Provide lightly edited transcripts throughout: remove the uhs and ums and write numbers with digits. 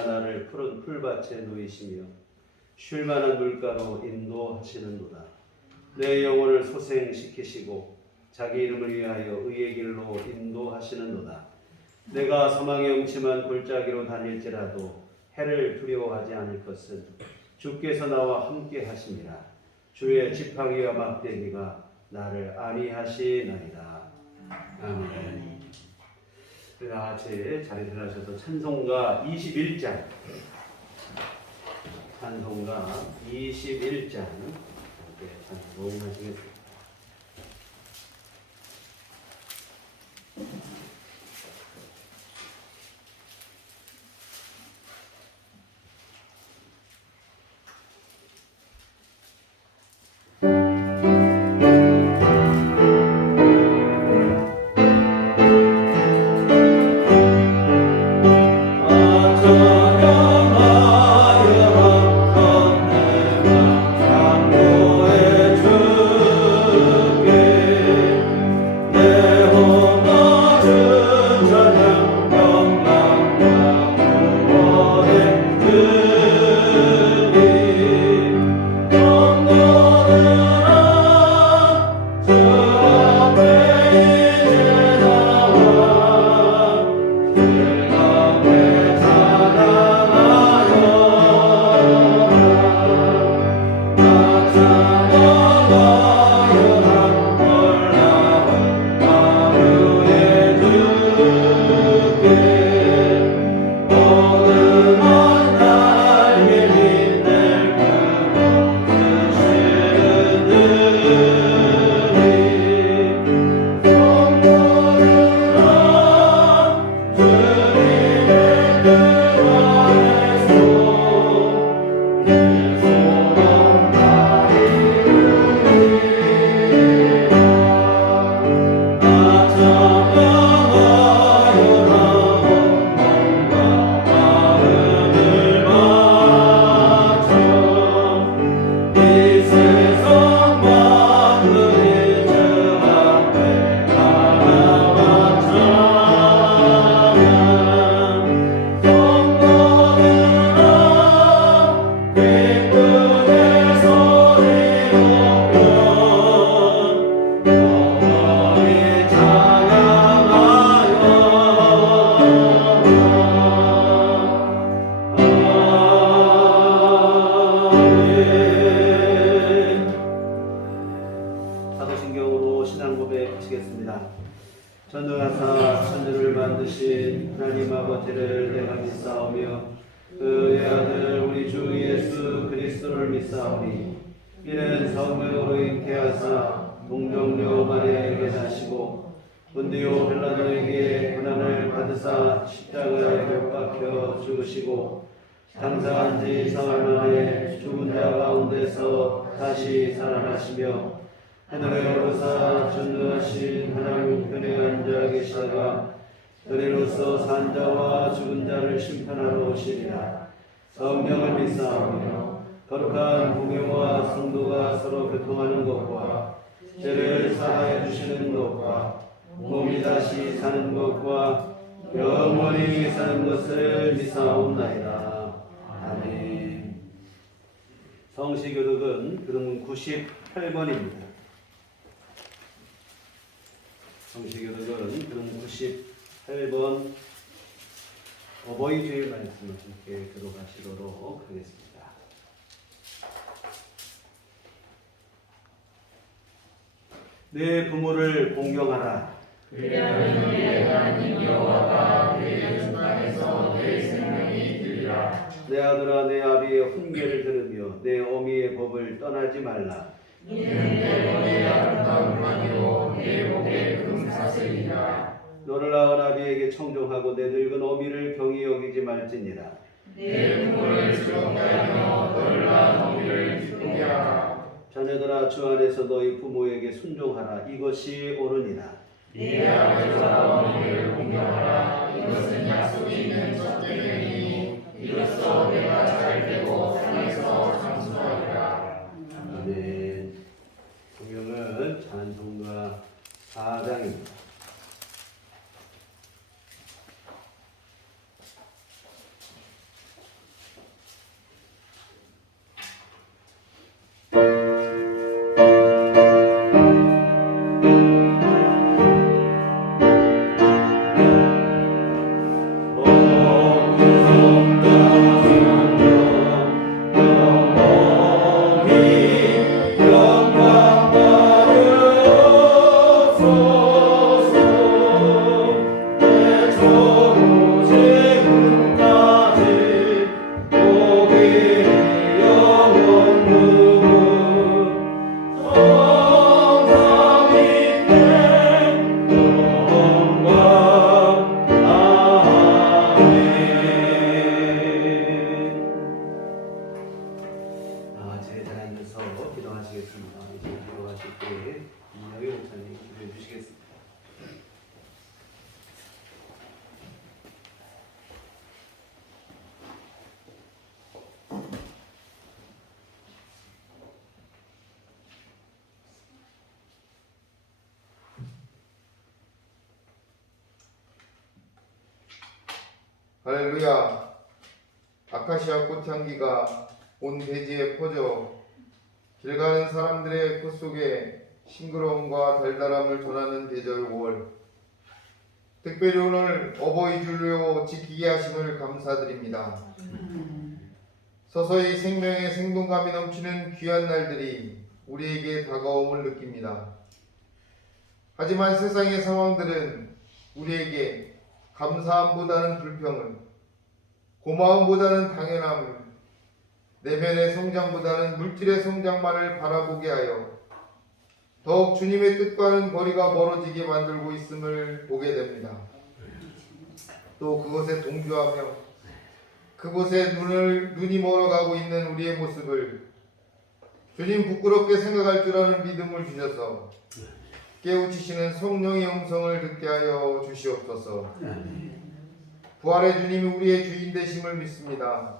내가 나를 푸른 풀밭에 누이시며 쉴만한 물가로 인도하시는도다. 내 영혼을 소생시키시고 자기 이름을 위하여 의의 길로 인도하시는도다. 내가 사망의 음침한 골짜기로 다닐지라도 해를 두려워하지 않을 것은 주께서 나와 함께 하심이라. 주의 지팡이와 막대기가 나를 안위하시나이다. 아멘. 다 같이 자리에 들어가셔서 찬송가 21장, 찬송가 21장 찬송하시겠습니다. 전능하사 천지를 만드신 하나님 아버지를 내가 믿사오며 그의 아들 우리 주 예수 그리스도를 믿사오니 이는 성령으로 잉태하사 동정녀 마리아에게 나시고 본디오 빌라도에게 고난을 받으사 십자가에 못 박혀 죽으시고 장사한 지 사흘 만에 죽은 자 가운데서 다시 살아나시며 하늘에 오르사 전능하신 하나님 우편에 앉아 계시다가 그리로서 산 자와 죽은 자를 심판하러 오시리라. 성령을 믿사오며 거룩한 공회와 성도가 서로 교통하는 것과 죄를 사하여 주시는 것과 몸이 다시 사는 것과 영원히 사는 것을 믿사옵나이다. 아멘. 성시교독은 그동문 98번입니다. 성시교독은 그동문 98번 어버이 주일 말씀을 함께 들어가시도록 하겠습니다. 내 부모를 공경하라. 그리하면 내 하나님 여호와가 내 중간에서 내 생명이 되리라. 내 아들아 내 아비의 훈계를 들으며 내 어미의 법을 떠나지 말라. 이는 내 머리에 아름다운 마니로 내 목에 금사슬이라. 너를 낳은 아비에게 청종하고 내 늙은 어미를 경히 여기지 말지니라. 내 부모를 즐겁게하며 너를 낳은 어미를 기쁘게 하라. 자녀들아 주 안에서 너희 부모에게 순종하라. 이것이 옳으니라. 네 아버지와 어머니를 공경하라. 이것은 약속이 있는 첫째이니 이로써 내가 잘되고 땅에서 장수하리라. 아멘. 성경은 찬송가 4장입니다. 할렐루야. 아카시아 꽃향기가 온 대지에 퍼져 길 가는 사람들의 코 속에 싱그러움과 달달함을 전하는 계절 5월. 특별히 오늘 어버이 주일로 지키게 하심을 감사드립니다. 서서히 생명의 생동감이 넘치는 귀한 날들이 우리에게 다가옴을 느낍니다. 하지만 세상의 상황들은 우리에게 감사함보다는 불평을, 고마움보다는 당연함을, 내면의 성장보다는 물질의 성장만을 바라보게 하여 더욱 주님의 뜻과는 거리가 멀어지게 만들고 있음을 보게 됩니다. 또 그것에 동조하며 그곳에 눈이 멀어가고 있는 우리의 모습을 주님 부끄럽게 생각할 줄 아는 믿음을 주셔서 깨우치시는 성령의 음성을 듣게 하여 주시옵소서. 부활의 주님이 우리의 주인 되심을 믿습니다.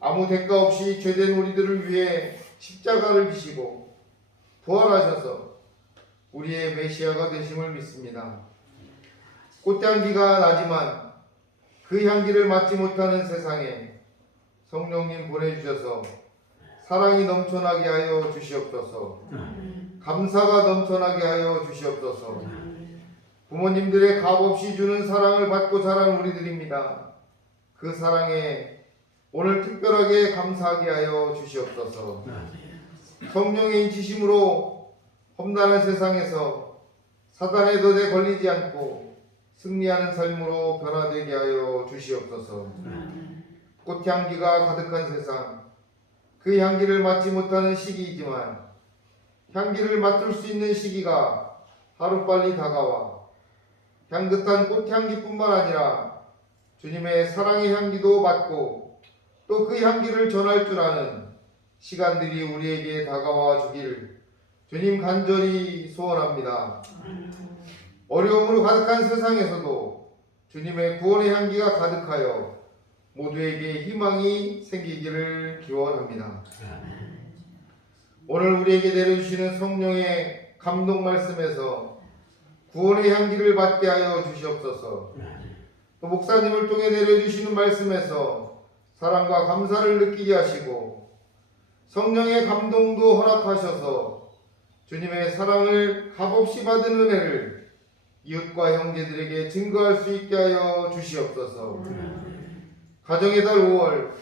아무 대가 없이 죄된 우리들을 위해 십자가를 지시고 부활하셔서 우리의 메시아가 되심을 믿습니다. 꽃향기가 나지만 그 향기를 맡지 못하는 세상에 성령님 보내주셔서 사랑이 넘쳐나게 하여 주시옵소서. 감사가 넘쳐나게 하여 주시옵소서. 부모님들의 값없이 주는 사랑을 받고 자란 우리들입니다. 그 사랑에 오늘 특별하게 감사하게 하여 주시옵소서. 성령의 인치심으로 험난한 세상에서 사단의 덫에 걸리지 않고 승리하는 삶으로 변화되게 하여 주시옵소서. 꽃향기가 가득한 세상, 그 향기를 맡지 못하는 시기이지만 향기를 맡을 수 있는 시기가 하루빨리 다가와 향긋한 꽃향기뿐만 아니라 주님의 사랑의 향기도 맡고 또 그 향기를 전할 줄 아는 시간들이 우리에게 다가와 주길 주님 간절히 소원합니다. 어려움으로 가득한 세상에서도 주님의 구원의 향기가 가득하여 모두에게 희망이 생기기를 기원합니다. 오늘 우리에게 내려주시는 성령의 감동 말씀에서 구원의 향기를 맡게 하여 주시옵소서. 또 목사님을 통해 내려주시는 말씀에서 사랑과 감사를 느끼게 하시고 성령의 감동도 허락하셔서 주님의 사랑을 값없이 받은 은혜를 이웃과 형제들에게 증거할 수 있게 하여 주시옵소서. 가정의 달 5월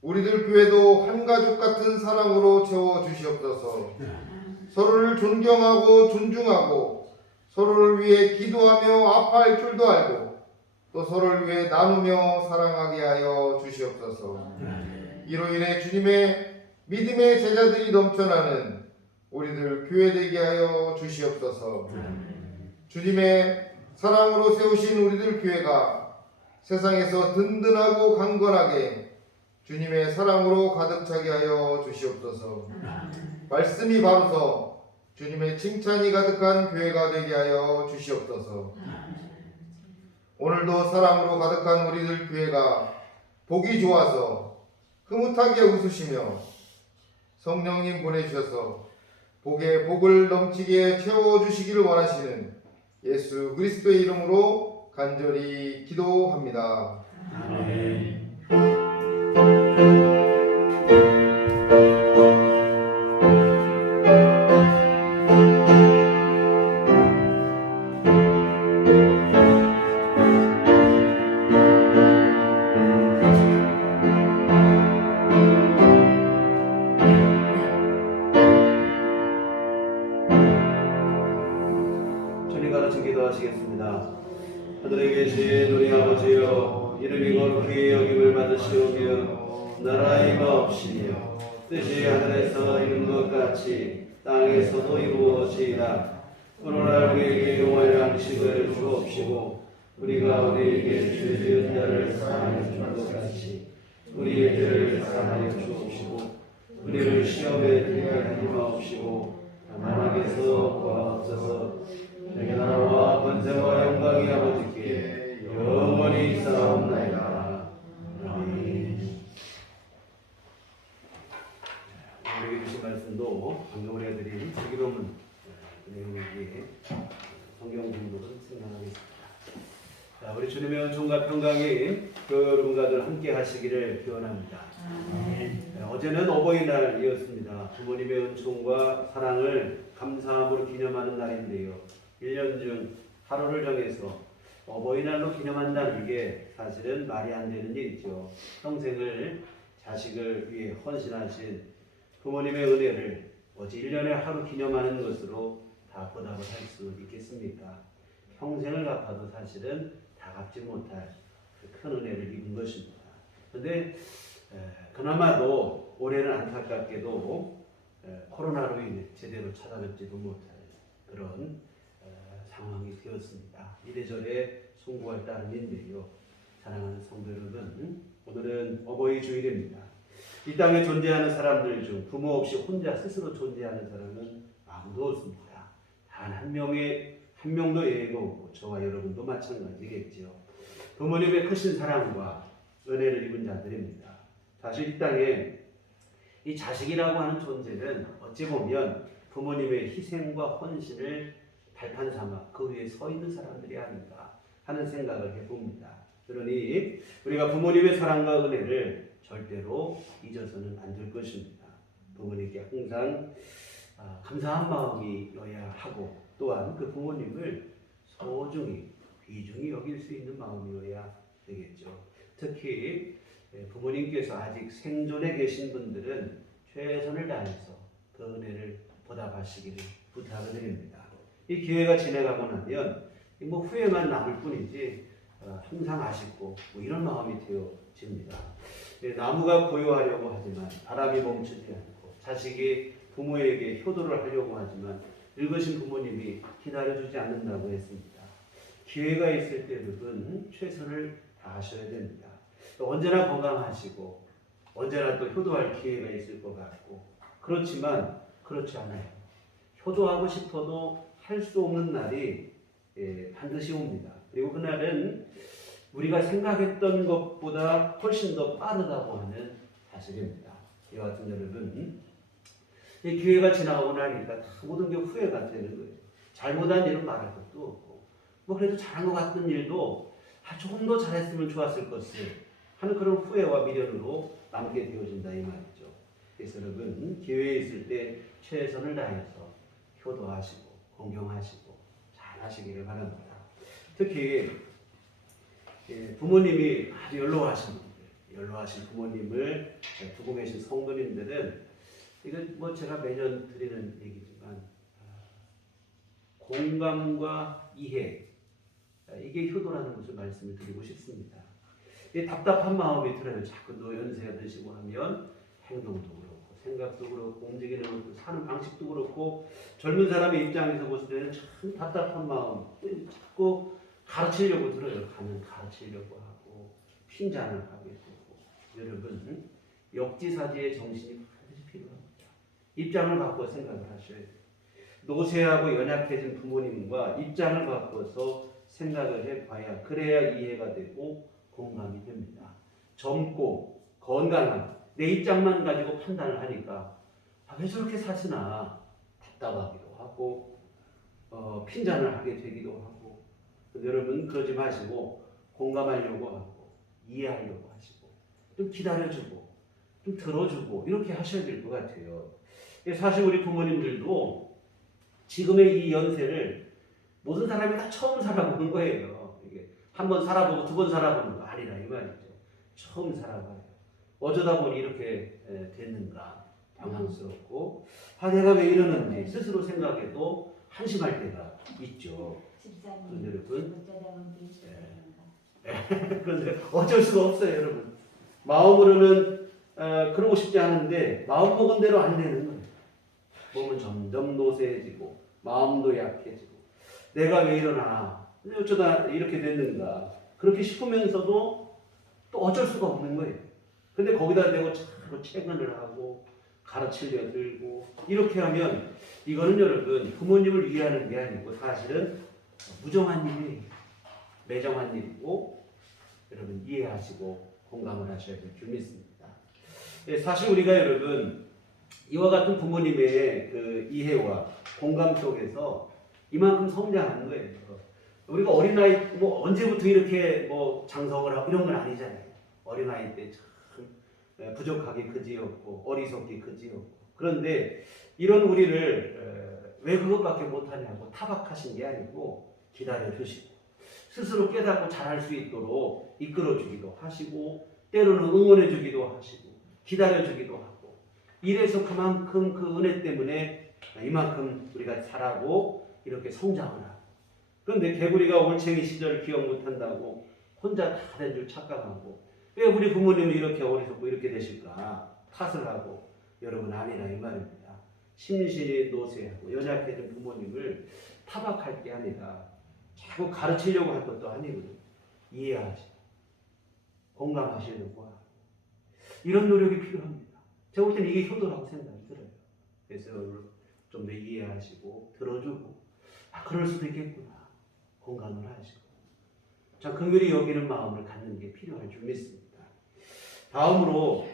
우리들 교회도 한 가족 같은 사랑으로 채워 주시옵소서. 서로를 존경하고 존중하고 서로를 위해 기도하며 아파할 줄도 알고 또 서로를 위해 나누며 사랑하게 하여 주시옵소서. 이로 인해 주님의 믿음의 제자들이 넘쳐나는 우리들 교회 되게 하여 주시옵소서. 주님의 사랑으로 세우신 우리들 교회가 세상에서 든든하고 강건하게 주님의 사랑으로 가득 차게 하여 주시옵소서. 말씀이 바로서 주님의 칭찬이 가득한 교회가 되게 하여 주시옵소서. 오늘도 사랑으로 가득한 우리들 교회가 복이 좋아서 흐뭇하게 웃으시며 성령님 보내주셔서 복에 복을 넘치게 채워주시기를 원하시는 예수 그리스도의 이름으로 간절히 기도합니다. 아멘. 주님 가르친 기도하시겠습니다. 하늘에 계신 우리 아버지여, 이름이 거룩히 여김을 받으시오며 나라의 임하옵시며 뜻이 하늘에서 이룬 것 같이 땅에서도 이루어지이다. 오늘날 우리에게 용할 양식을 주옵시고 우리가 우리에게 죄 지은 자를 사하여 준 것 같이 우리의 죄를 사하여 주옵시고 우리를 시험에 들게 하지 마옵시고 다만 악에서 구하옵소서. 내게 나라와 권세와 영광이 아버지께 영원히 있사옵나이다. 아멘. 우리에게 주신 말씀도 방금 우리가 드린 주기도문 내용에 성경 공부를 생각하겠습니다. 자, 우리 주님의 은총과 평강이 여러분과 늘 함께 하시기를 기원합니다. 어제는 어버이날이었습니다. 부모님의 은총과 사랑을 감사함으로 기념하는 날인데요. 1년 중 하루를 정해서 어버이날로 기념한다는 게 사실은 말이 안 되는 일이죠. 평생을 자식을 위해 헌신하신 부모님의 은혜를 어제 1년에 하루 기념하는 것으로 다 보답을 할 수 있겠습니까? 평생을 갚아도 사실은 다 갚지 못할 그 큰 은혜를 입은 것입니다. 그런데 그나마도 올해는 안타깝게도 코로나로 인해 제대로 찾아뵙지도 못할 그런 상황이 되었습니다. 이래저래 송구할 따름인데요. 사랑하는 성도 여러분, 오늘은 어버이 주일입니다. 이 땅에 존재하는 사람들 중 부모 없이 혼자 스스로 존재하는 사람은 아무도 없습니다. 단 한 명도 예외가 없고 저와 여러분도 마찬가지겠죠. 부모님의 크신 사랑과 은혜를 입은 자들입니다. 사실 이 땅에 이 자식이라고 하는 존재는 어찌 보면 부모님의 희생과 헌신을 발판 삼아 그 위에 서 있는 사람들이 아닌가 하는 생각을 해봅니다. 그러니 우리가 부모님의 사랑과 은혜를 절대로 잊어서는 안 될 것입니다. 부모님께 항상 감사한 마음이어야 하고 또한 그 부모님을 소중히 귀중히 여길 수 있는 마음이어야 되겠죠. 특히 부모님께서 아직 생존해 계신 분들은 최선을 다해서 그 은혜를 보답하시기를 부탁을 드립니다. 이 기회가 지나가고 나면 후회만 남을 뿐이지 항상 아쉽고 이런 마음이 되어집니다. 나무가 고요하려고 하지만 바람이 멈추지 않고 자식이 부모에게 효도를 하려고 하지만 늙으신 부모님이 기다려주지 않는다고 했습니다. 기회가 있을 때 여러분 최선을 다하셔야 됩니다. 언제나 건강하시고 언제나 또 효도할 기회가 있을 것 같고 그렇지만 그렇지 않아요. 효도하고 싶어도 할 수 없는 날이 반드시 옵니다. 그리고 그날은 우리가 생각했던 것보다 훨씬 더 빠르다고 하는 사실입니다. 이와 같은 여러분, 이 기회가 지나가고 나니까 다 모든 게 후회가 되는 거예요. 잘못한 일은 말할 것도 없고 그래도 잘한 것 같은 일도 조금 더 잘했으면 좋았을 것을 하는 그런 후회와 미련으로 남게 되어진다 이 말이죠. 그래서 여러분 기회 있을 때 최선을 다해서 효도하시고 공경하시고 잘 하시기를 바랍니다. 특히 부모님이 아주 연로하신 분들, 연로하신 부모님을 두고 계신 성도님들은 이건 제가 매년 드리는 얘기지만 공감과 이해 이게 효도라는 것을 말씀을 드리고 싶습니다. 답답한 마음이 들어요. 자꾸 연세가 드시고 하면 행동도 그렇고 생각도 그렇고 움직이는 것도 사는 방식도 그렇고 젊은 사람의 입장에서 봤을 때는 참 답답한 마음 자꾸 가르치려고 들어요. 가면 가르치려고 하고 핀잔을 하게 되고 여러분 역지사지의 정신이 반드시 필요합니다. 입장을 바꿔 생각을 하셔야 돼요. 노쇠하고 연약해진 부모님과 입장을 바꿔서 생각을 해봐야 그래야 이해가 되고 공감이 됩니다. 젊고 건강한 내 입장만 가지고 판단을 하니까 왜 저렇게 사시나 답답하기도 하고 핀잔을 하게 되기도 하고 여러분 그러지 마시고 공감하려고 하고 이해하려고 하시고 좀 기다려주고 좀 들어주고 이렇게 하셔야 될 것 같아요. 사실 우리 부모님들도 지금의 이 연세를 모든 사람이 다 처음 살아보는 거예요. 이게 한 번 살아보고 두 번 살아보는 거 아니라 이 말이죠. 처음 살아봐요. 어쩌다 보니 이렇게 됐는가 당황스럽고 내가 왜 이러는지 스스로 생각해도 한심할 때가 있죠. 그런데 여러분 그런데 어쩔 수가 없어요. 여러분 마음으로는 그러고 싶지 않은데 마음 먹은 대로 안 되는 거예요. 몸은 점점 노쇠해지고 마음도 약해지고 내가 왜 이러나 어쩌다 이렇게 됐는가 그렇게 싶으면서도 또 어쩔 수가 없는 거예요. 근데 거기다 대고 자꾸 채근을 하고 가르치려 들고 이렇게 하면 이거는 여러분 부모님을 위하는 게 아니고 사실은 무정한 일이 매정한 일이고 여러분 이해하시고 공감을 하셔야 될 줄 믿습니다. 사실 우리가 여러분 이와 같은 부모님의 그 이해와 공감 속에서 이만큼 성장하는 거예요. 우리가 어린아이 뭐 언제부터 이렇게 뭐 장성을 하고 이런 건 아니잖아요. 어린아이 때 참 부족하기 그지없고 어리석기 그지없고. 그런데 이런 우리를 왜 그것밖에 못하냐고 타박하신 게 아니고 기다려주시고 스스로 깨닫고 잘할 수 있도록 이끌어주기도 하시고 때로는 응원해주기도 하시고 기다려주기도 하고 이래서 그만큼 그 은혜 때문에 이만큼 우리가 자라고 이렇게 성장을 하고. 그런데 개구리가 올챙이 시절을 기억 못한다고 혼자 다 된 줄 착각하고 왜 우리 부모님은 이렇게 어리석고 이렇게 되실까 탓을 하고 여러분 아니라 이 말입니다. 심신이 노쇠하고 연약해진 부모님을 타박할 게 아니라 자꾸 가르치려고 할 것도 아니거든요. 이해하시고 공감하시려고 하고 이런 노력이 필요합니다. 제가 볼 때는 이게 효도라고 생각이 들어요. 그래서 좀 더 이해하시고 들어주고 그럴 수도 있겠구나 공감을 하시고 참 긍휼히 여기는 마음을 갖는 게 필요할 줄 믿습니다. 다음으로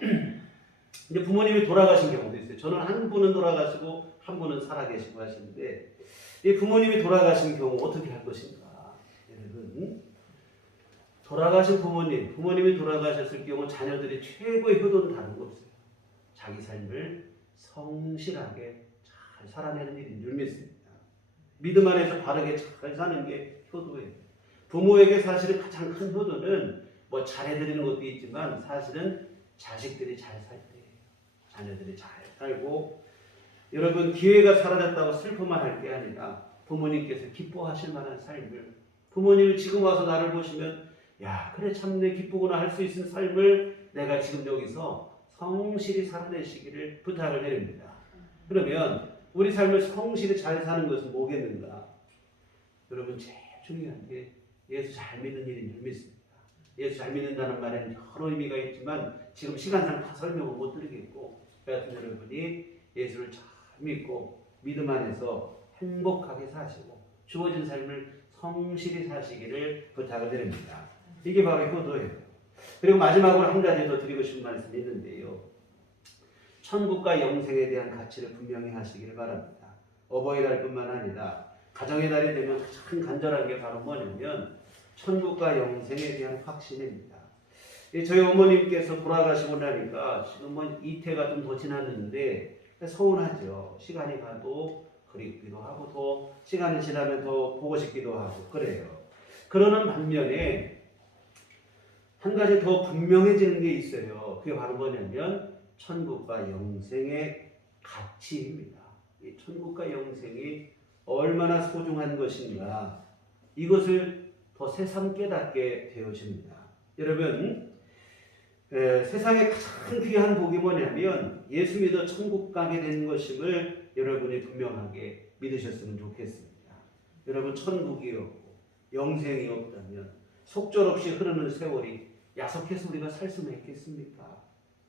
이제 부모님이 돌아가신 경우도 있어요. 저는 한 분은 돌아가시고 한 분은 살아계시고 하시는데 이 부모님이 돌아가신 경우 어떻게 할 것인가? 여러분 돌아가신 부모님이 돌아가셨을 경우 자녀들이 최고의 효도는 다른 거 없어요. 자기 삶을 성실하게 잘 살아내는 일인 줄 믿습니다. 믿음 안에서 바르게 잘 사는 게 효도예요. 부모에게 사실은 가장 큰 효도는 뭐 잘해드리는 것도 있지만 사실은 자식들이 잘 살 때예요. 자녀들이 잘 살고 여러분 기회가 사라졌다고 슬퍼만 할 게 아니라 부모님께서 기뻐하실 만한 삶을 부모님이 지금 와서 나를 보시면 야 그래 참 내 기쁘구나 할 수 있는 삶을 내가 지금 여기서 성실히 살아내시기를 부탁을 드립니다. 그러면 우리 삶을 성실히 잘 사는 것은 뭐겠는가? 여러분 제일 중요한 게 예수 잘 믿는 일인 줄 믿습니다. 예수 잘 믿는다는 말에는 여러 의미가 있지만 지금 시간상 다 설명을 못 드리겠고 여하튼 여러분이 예수를 잘 믿고 믿음 안에서 행복하게 사시고 주어진 삶을 성실히 사시기를 부탁을 드립니다. 이게 바로 효도예요. 그리고 마지막으로 한 가지 더 드리고 싶은 말씀이 있는데요. 천국과 영생에 대한 가치를 분명히 하시기를 바랍니다. 어버이날뿐만 아니라 가정의 날이 되면 가장 간절한 게 바로 뭐냐면 천국과 영생에 대한 확신입니다. 저희 어머님께서 돌아가시고 나니까 지금 뭐 이태가 좀 더 지났는데 서운하죠. 시간이 가도 그립기도 하고 더 시간이 지나면 더 보고 싶기도 하고 그래요. 그러는 반면에 한 가지 더 분명해지는 게 있어요. 그게 바로 뭐냐면 천국과 영생의 가치입니다. 이 천국과 영생이 얼마나 소중한 것인가 이것을 더 새삼 깨닫게 되어집니다. 여러분 세상에 가장 귀한 복이 뭐냐면 예수 믿어 천국 가게 된 것임을 여러분이 분명하게 믿으셨으면 좋겠습니다. 여러분 천국이 없고 영생이 없다면 속절없이 흐르는 세월이 야속해서 우리가 살 수는 있겠습니까?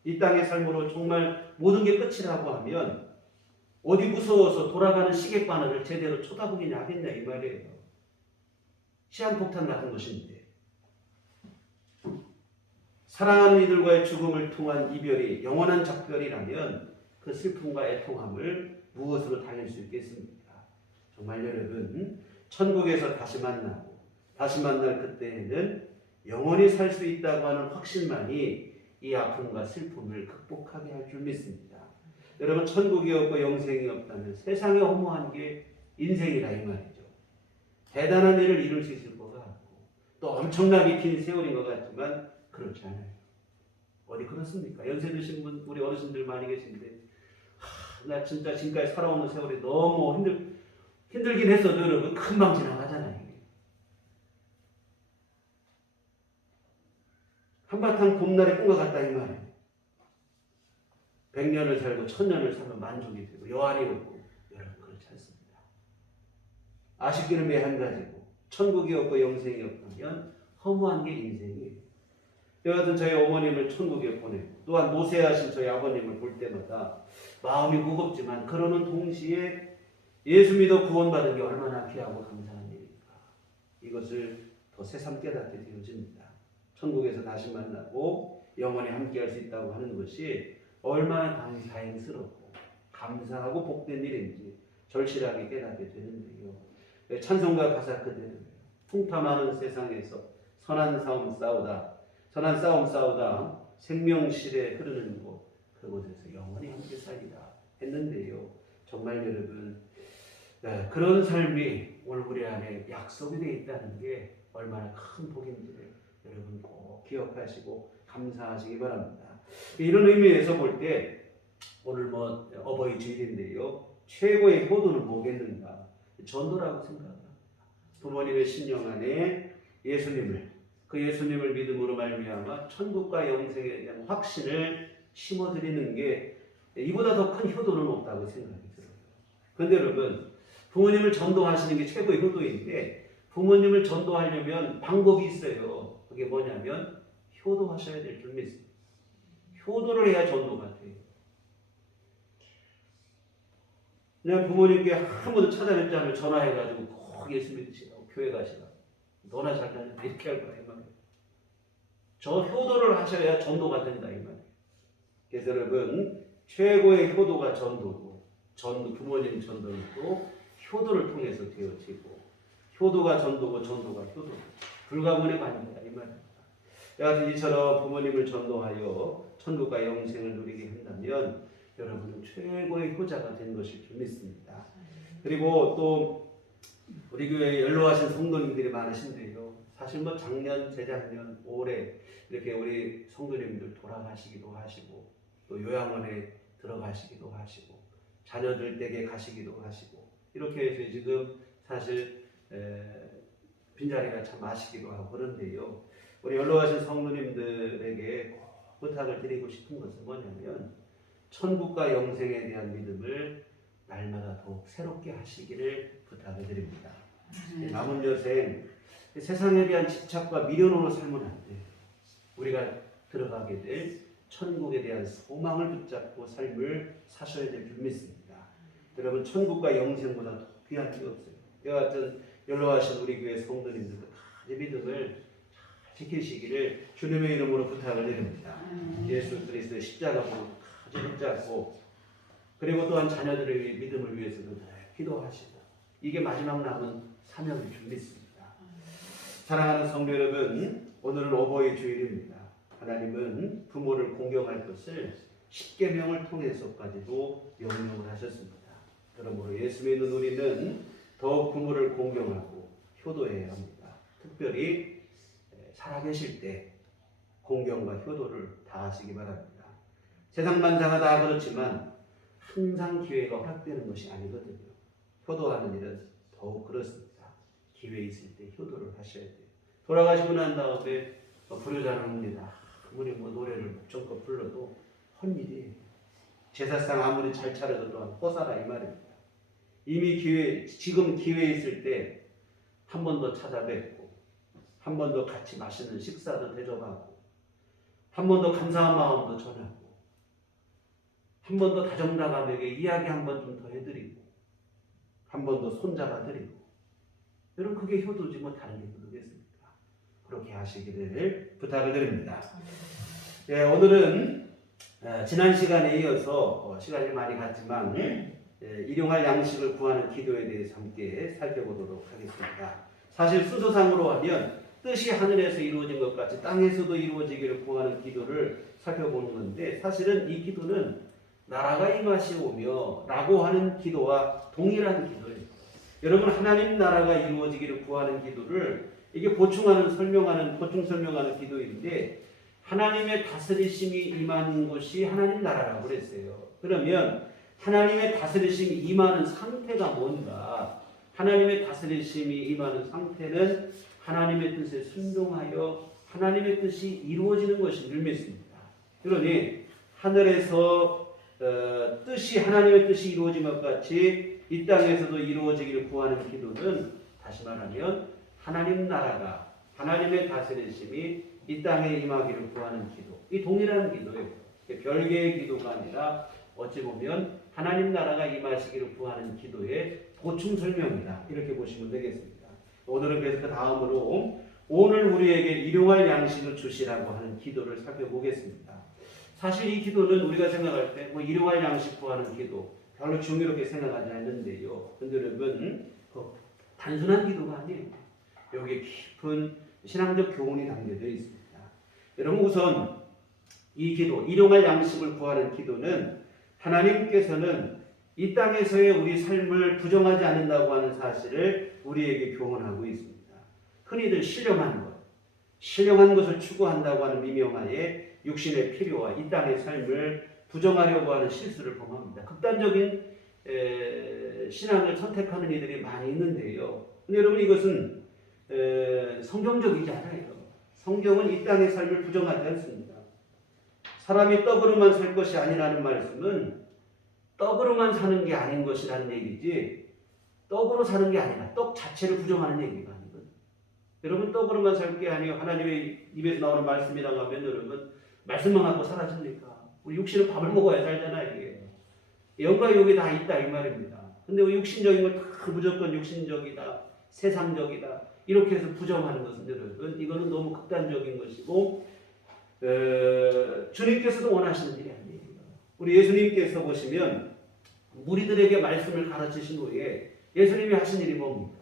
이 땅의 삶으로 정말 모든 게 끝이라고 하면 어디 무서워서 돌아가는 시계바늘을 제대로 쳐다보기나 하겠냐 이 말이에요. 시한폭탄 같은 것인데 사랑하는 이들과의 죽음을 통한 이별이 영원한 작별이라면 그 슬픔과 애통함을 무엇으로 달랠 수 있겠습니까? 정말 여러분 천국에서 다시 만나고 다시 만날 그때에는 영원히 살 수 있다고 하는 확신만이 이 아픔과 슬픔을 극복하게 할 줄 믿습니다. 여러분 천국이 없고 영생이 없다면 세상에 허무한 게 인생이라 이 말이죠. 대단한 일을 이룰 수 있을 것 같고 또 엄청나게 긴 세월인 것 같지만 그렇지 않아요. 어디 그렇습니까? 연세 드신 분 우리 어르신들 많이 계신데 나 진짜 지금까지 살아오는 세월이 너무 힘들긴 했어도 여러분 금방 지나가잖아요. 한바탕 봄날의 꿈과 같다 이 말이에요. 100년을 살고 1000년을 살면 만족이 되고 여한이 없고 여러분 그렇지 않습니다. 아쉽기는 매한 가지고 천국이 없고 영생이 없다면 허무한 게 인생이에요. 여하튼 저희 어머님을 천국에 보내고 또한 노쇠하신 저희 아버님을 볼 때마다 마음이 무겁지만 그러는 동시에 예수 믿어 구원받은 게 얼마나 귀하고 감사한 일입니까? 이것을 더 새삼 깨닫게 되어집니다. 천국에서 다시 만나고 영원히 함께할 수 있다고 하는 것이 얼마나 다행스럽고 감사하고 복된 일인지 절실하게 깨닫게 되는데요. 찬송가 가사 그대로예요. 풍파많은 세상에서 선한 싸움 싸우다 생명실에 흐르는 곳 그곳에서 영원히 함께 살리라 했는데요. 정말 여러분 그런 삶이 오늘 우리 안에 약속이 되어 있다는 게 얼마나 큰 복인지를 여러분 꼭 기억하시고 감사하시기 바랍니다. 이런 의미에서 볼 때 오늘 어버이 주일인데요. 최고의 효도는 뭐겠는가? 전도라고 생각합니다. 부모님의 신령 안에 그 예수님을 믿음으로 말미암아 천국과 영생에 대한 확신을 심어드리는 게 이보다 더 큰 효도는 없다고 생각이 들어요. 그런데 여러분 부모님을 전도하시는 게 최고의 효도인데 부모님을 전도하려면 방법이 있어요. 그게 뭐냐면 효도하셔야 될 줄 믿습니다. 효도를 해야 전도가 돼요. 그냥 부모님께 한 번도 찾아뵙지 않으면 전화해가지고 꼭 예수 믿으시라고 교회 가시라고 너나 잘 다닌다 이렇게 할 거야 이 말이에요. 저 효도를 하셔야 전도가 된다 이 말이에요. 그래서 여러분 최고의 효도가 전도고 부모님 전도는 또 효도를 통해서 되어지고 효도가 전도고 전도가 효도 불가분의 관계다 이 말입니다. 여하튼 이처럼 부모님을 전도하여 천국과 영생을 누리게 한다면 여러분은 최고의 효자가 된 것일 줄 믿습니다. 그리고 또 우리 교회에 연로하신 성도님들이 많으신데요. 사실 작년, 재작년, 올해 이렇게 우리 성도님들 돌아가시기도 하시고 또 요양원에 들어가시기도 하시고 자녀들 댁에 가시기도 하시고 이렇게 해서 지금 사실 빈자리가 참 아쉽기도 하고 그런데요. 우리 연로하신 성도님들에게 꼭 부탁을 드리고 싶은 것은 뭐냐면 천국과 영생에 대한 믿음을 날마다 더욱 새롭게 하시기를 부탁을 드립니다. 남은 여생 세상에 대한 집착과 미련으로 살면 안 돼요. 우리가 들어가게 될 천국에 대한 소망을 붙잡고 삶을 사셔야 될 줄 믿습니다. 여러분 천국과 영생보다 더 귀한 게 없어요. 여하튼 연로하신 우리 교회 성도님들도 이 믿음을 지키시기를 주님의 이름으로 부탁을 드립니다. 예수 그리스도의 십자가로 붙잡고 그리고 또한 자녀들의 믿음을 위해서도 기도하시고 이게 마지막 남은 사명일 줄 믿습니다. 사랑하는 성도 여러분, 오늘은 어버이 주일입니다. 하나님은 부모를 공경할 것을 십계명을 통해서까지도 명령을 하셨습니다. 그러므로 예수 믿는 우리는 더욱 부모를 공경하고 효도해야 합니다. 특별히 살아계실 때 공경과 효도를 다하시기 바랍니다. 세상 만사가 다 그렇지만 항상 기회가 허락되는 것이 아니거든요. 효도하는 일은 더욱 그렇습니다. 기회 있을 때 효도를 하셔야 돼요. 돌아가시고 난 다음에 부르자합니다. 아무리 노래를 목청껏 불러도 헛일이에요. 제사상 아무리 잘 차려도 또한 허사라 이 말입니다. 이미 지금 기회 있을 때 한 번 더 찾아뵙고 한 번 더 같이 맛있는 식사도 대접하고 한 번 더 감사한 마음도 전하고 한 번 더 다정다감에게 이야기 한 번 좀 더 해드리고 한 번 더 손잡아드리고 여러분 그게 효도지 다른 게 모르겠습니까? 그렇게 하시기를 부탁을 드립니다. 오늘은 지난 시간에 이어서 시간이 많이 갔지만 일용할 양식을 구하는 기도에 대해서 함께 살펴보도록 하겠습니다. 사실 순서상으로 하면 뜻이 하늘에서 이루어진 것 같이 땅에서도 이루어지기를 구하는 기도를 살펴보는 건데 사실은 이 기도는 나라가 임하시오며 라고 하는 기도와 동일한 기도예요. 여러분 하나님 나라가 이루어지기를 구하는 기도를 이게 보충 설명하는 기도인데 하나님의 다스리심이 임하는 곳이 하나님 나라라고 그랬어요. 그러면 하나님의 다스리심이 임하는 상태가 뭔가? 하나님의 다스리심이 임하는 상태는 하나님의 뜻에 순종하여 하나님의 뜻이 이루어지는 것인 줄 믿습니다. 그러니 하늘에서 하나님의 뜻이 이루어진 것 같이 이 땅에서도 이루어지기를 구하는 기도는 다시 말하면 하나님 나라가 하나님의 다스리심이 이 땅에 임하기를 구하는 기도. 이 동일한 기도예요. 별개의 기도가 아니라 어찌 보면 하나님 나라가 임하시기를 구하는 기도의 보충 설명이다. 이렇게 보시면 되겠습니다. 오늘은 그래서 그 다음으로 오늘 우리에게 일용할 양식을 주시라고 하는 기도를 살펴보겠습니다. 사실 이 기도는 우리가 생각할 때 일용할 양식 구하는 기도 별로 중요하게 생각하지 않는데요. 근데 여러분 단순한 기도가 아니에요. 여기에 깊은 신앙적 교훈이 담겨져 있습니다. 여러분 우선 이 기도, 일용할 양식을 구하는 기도는 하나님께서는 이 땅에서의 우리 삶을 부정하지 않는다고 하는 사실을 우리에게 교훈하고 있습니다. 흔히들 신령한 것을 추구한다고 하는 미명하에 육신의 필요와 이 땅의 삶을 부정하려고 하는 실수를 범합니다. 극단적인 신앙을 선택하는 이들이 많이 있는데요. 근데 여러분 이것은 성경적이지 않아요. 성경은 이 땅의 삶을 부정하지 않습니다. 사람이 떡으로만 살 것이 아니라는 말씀은 떡으로만 사는 게 아닌 것이라는 얘기지 떡으로 사는 게 아니라 떡 자체를 부정하는 얘기가 아니거든요. 여러분 떡으로만 살 게 아니에요. 하나님의 입에서 나오는 말씀이라고 하면 여러분 말씀만 갖고 사라집니까? 우리 육신은 밥을 먹어야 살잖아요. 이게. 영과 육이 다 있다 이 말입니다. 근데 육신적인 걸 다 무조건 육신적이다, 세상적이다 이렇게 해서 부정하는 것은 여러분 이거는 너무 극단적인 것이고 주님께서도 원하시는 일이 아니에요. 우리 예수님께서 보시면 무리들에게 말씀을 가르치신 후에 예수님이 하신 일이 뭡니까?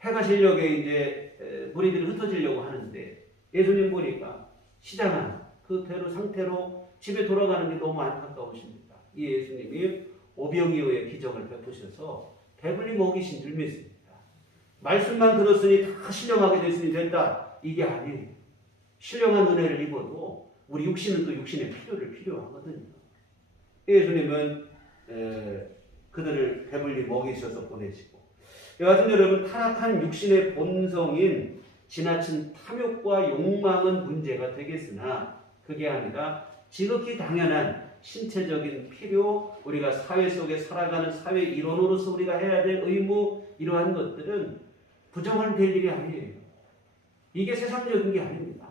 해가 지려게 이제 무리들이 흩어지려고 하는데 예수님 보니까 시장한 그 상태로 집에 돌아가는 게 너무 안타까우십니다. 이 예수님이 오병이어의 기적을 베푸셔서 배불리 먹이신 줄 믿습니다. 말씀만 들었으니 다 신령하게 됐으니 됐다. 이게 아니에요. 신령한 은혜를 입어도 우리 육신은 또 육신의 필요하거든요. 예수님은 그들을 배불리 먹이셔서 보내시고 여하튼 여러분 타락한 육신의 본성인 지나친 탐욕과 욕망은 문제가 되겠으나 그게 아니라 지극히 당연한 신체적인 필요, 우리가 사회 속에 살아가는 사회 일원으로서 우리가 해야 될 의무 이러한 것들은 부정할 될 일이 아니에요. 이게 세상적인 게 아닙니다.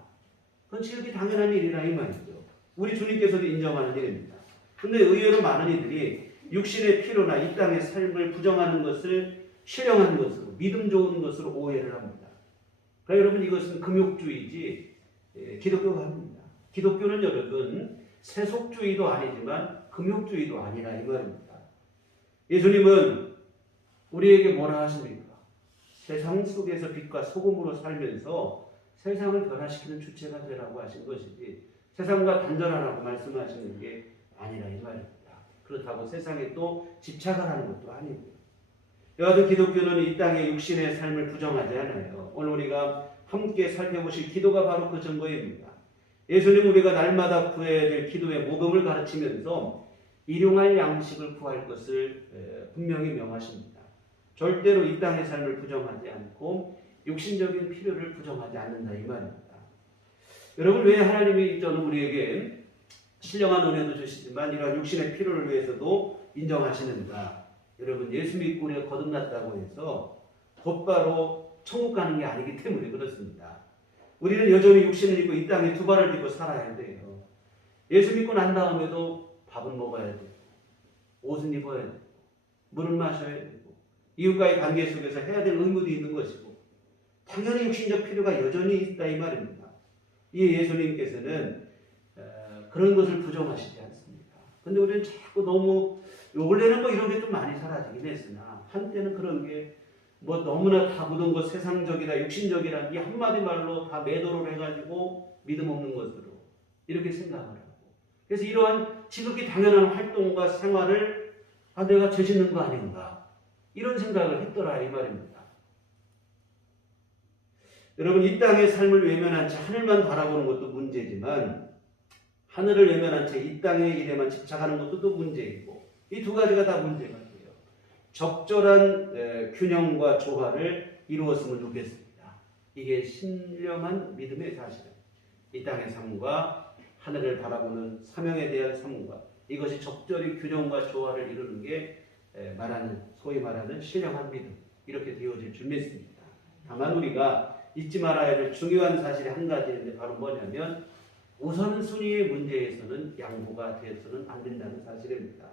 그건 지극히 당연한 일이라 이 말이죠. 우리 주님께서도 인정하는 일입니다. 근데 의외로 많은 이들이 육신의 필요나 이 땅의 삶을 부정하는 것을 신령한 것으로 믿음 좋은 것으로 오해를 합니다. 그러니까 여러분 이것은 금욕주의지 기독교가 아닙니다. 기독교는 여러분 세속주의도 아니지만 금욕주의도 아니라 이 말입니다. 예수님은 우리에게 뭐라 하십니까? 세상 속에서 빛과 소금으로 살면서 세상을 변화시키는 주체가 되라고 하신 것이지 세상과 단절하라고 말씀하시는 게 아니라 이 말입니다. 그렇다고 세상에 또 집착하라는 것도 아니고요. 여하튼 기독교는 이 땅의 육신의 삶을 부정하지 않아요. 오늘 우리가 함께 살펴보실 기도가 바로 그 증거입니다. 예수님 우리가 날마다 구해야 될 기도의 모범을 가르치면서 일용할 양식을 구할 것을 분명히 명하십니다. 절대로 이 땅의 삶을 부정하지 않고 육신적인 필요를 부정하지 않는다 이 말입니다. 여러분 왜 하나님이 저는 우리에게 신령한 은혜도 주시지만 이러한 육신의 필요를 위해서도 인정하시는가? 여러분 예수 믿고 우리가 거듭났다고 해서 곧바로 천국 가는 게 아니기 때문에 그렇습니다. 우리는 여전히 육신을 입고 이 땅에 두 발을 딛고 살아야 돼요. 예수 믿고 난 다음에도 밥은 먹어야 되고 옷은 입어야 되고 물은 마셔야 되고 이웃과의 관계 속에서 해야 될 의무도 있는 것이고 당연히 육신적 필요가 여전히 있다 이 말입니다. 이 예수님께서는 그런 것을 부정하시지 않습니다. 근데 우리는 자꾸 너무 원래는 이런 게 좀 많이 사라지긴 했으나 한때는 그런 게 너무나 다 묻은 것 세상적이다 육신적이라 이 한마디 말로 다 매도를 해가지고 믿음 없는 것으로 이렇게 생각을 하고 그래서 이러한 지극히 당연한 활동과 생활을 내가 죄 짓는 거 아닌가 이런 생각을 했더라 이 말입니다. 여러분 이 땅의 삶을 외면한 채 하늘만 바라보는 것도 문제지만 하늘을 외면한 채 이 땅의 일에만 집착하는 것도 또 문제이고 이 두 가지가 다 문제가 돼요. 적절한 균형과 조화를 이루었으면 좋겠습니다. 이게 신령한 믿음의 사실은 이 땅의 삶과 하늘을 바라보는 사명에 대한 삶과 이것이 적절히 균형과 조화를 이루는 게 소위 말하는 신령한 믿음 이렇게 되어질 줄 믿습니다. 다만 우리가 잊지 말아야 될 중요한 사실이 한 가지인데 바로 뭐냐면 우선순위의 문제에서는 양보가 되어서는 안 된다는 사실입니다.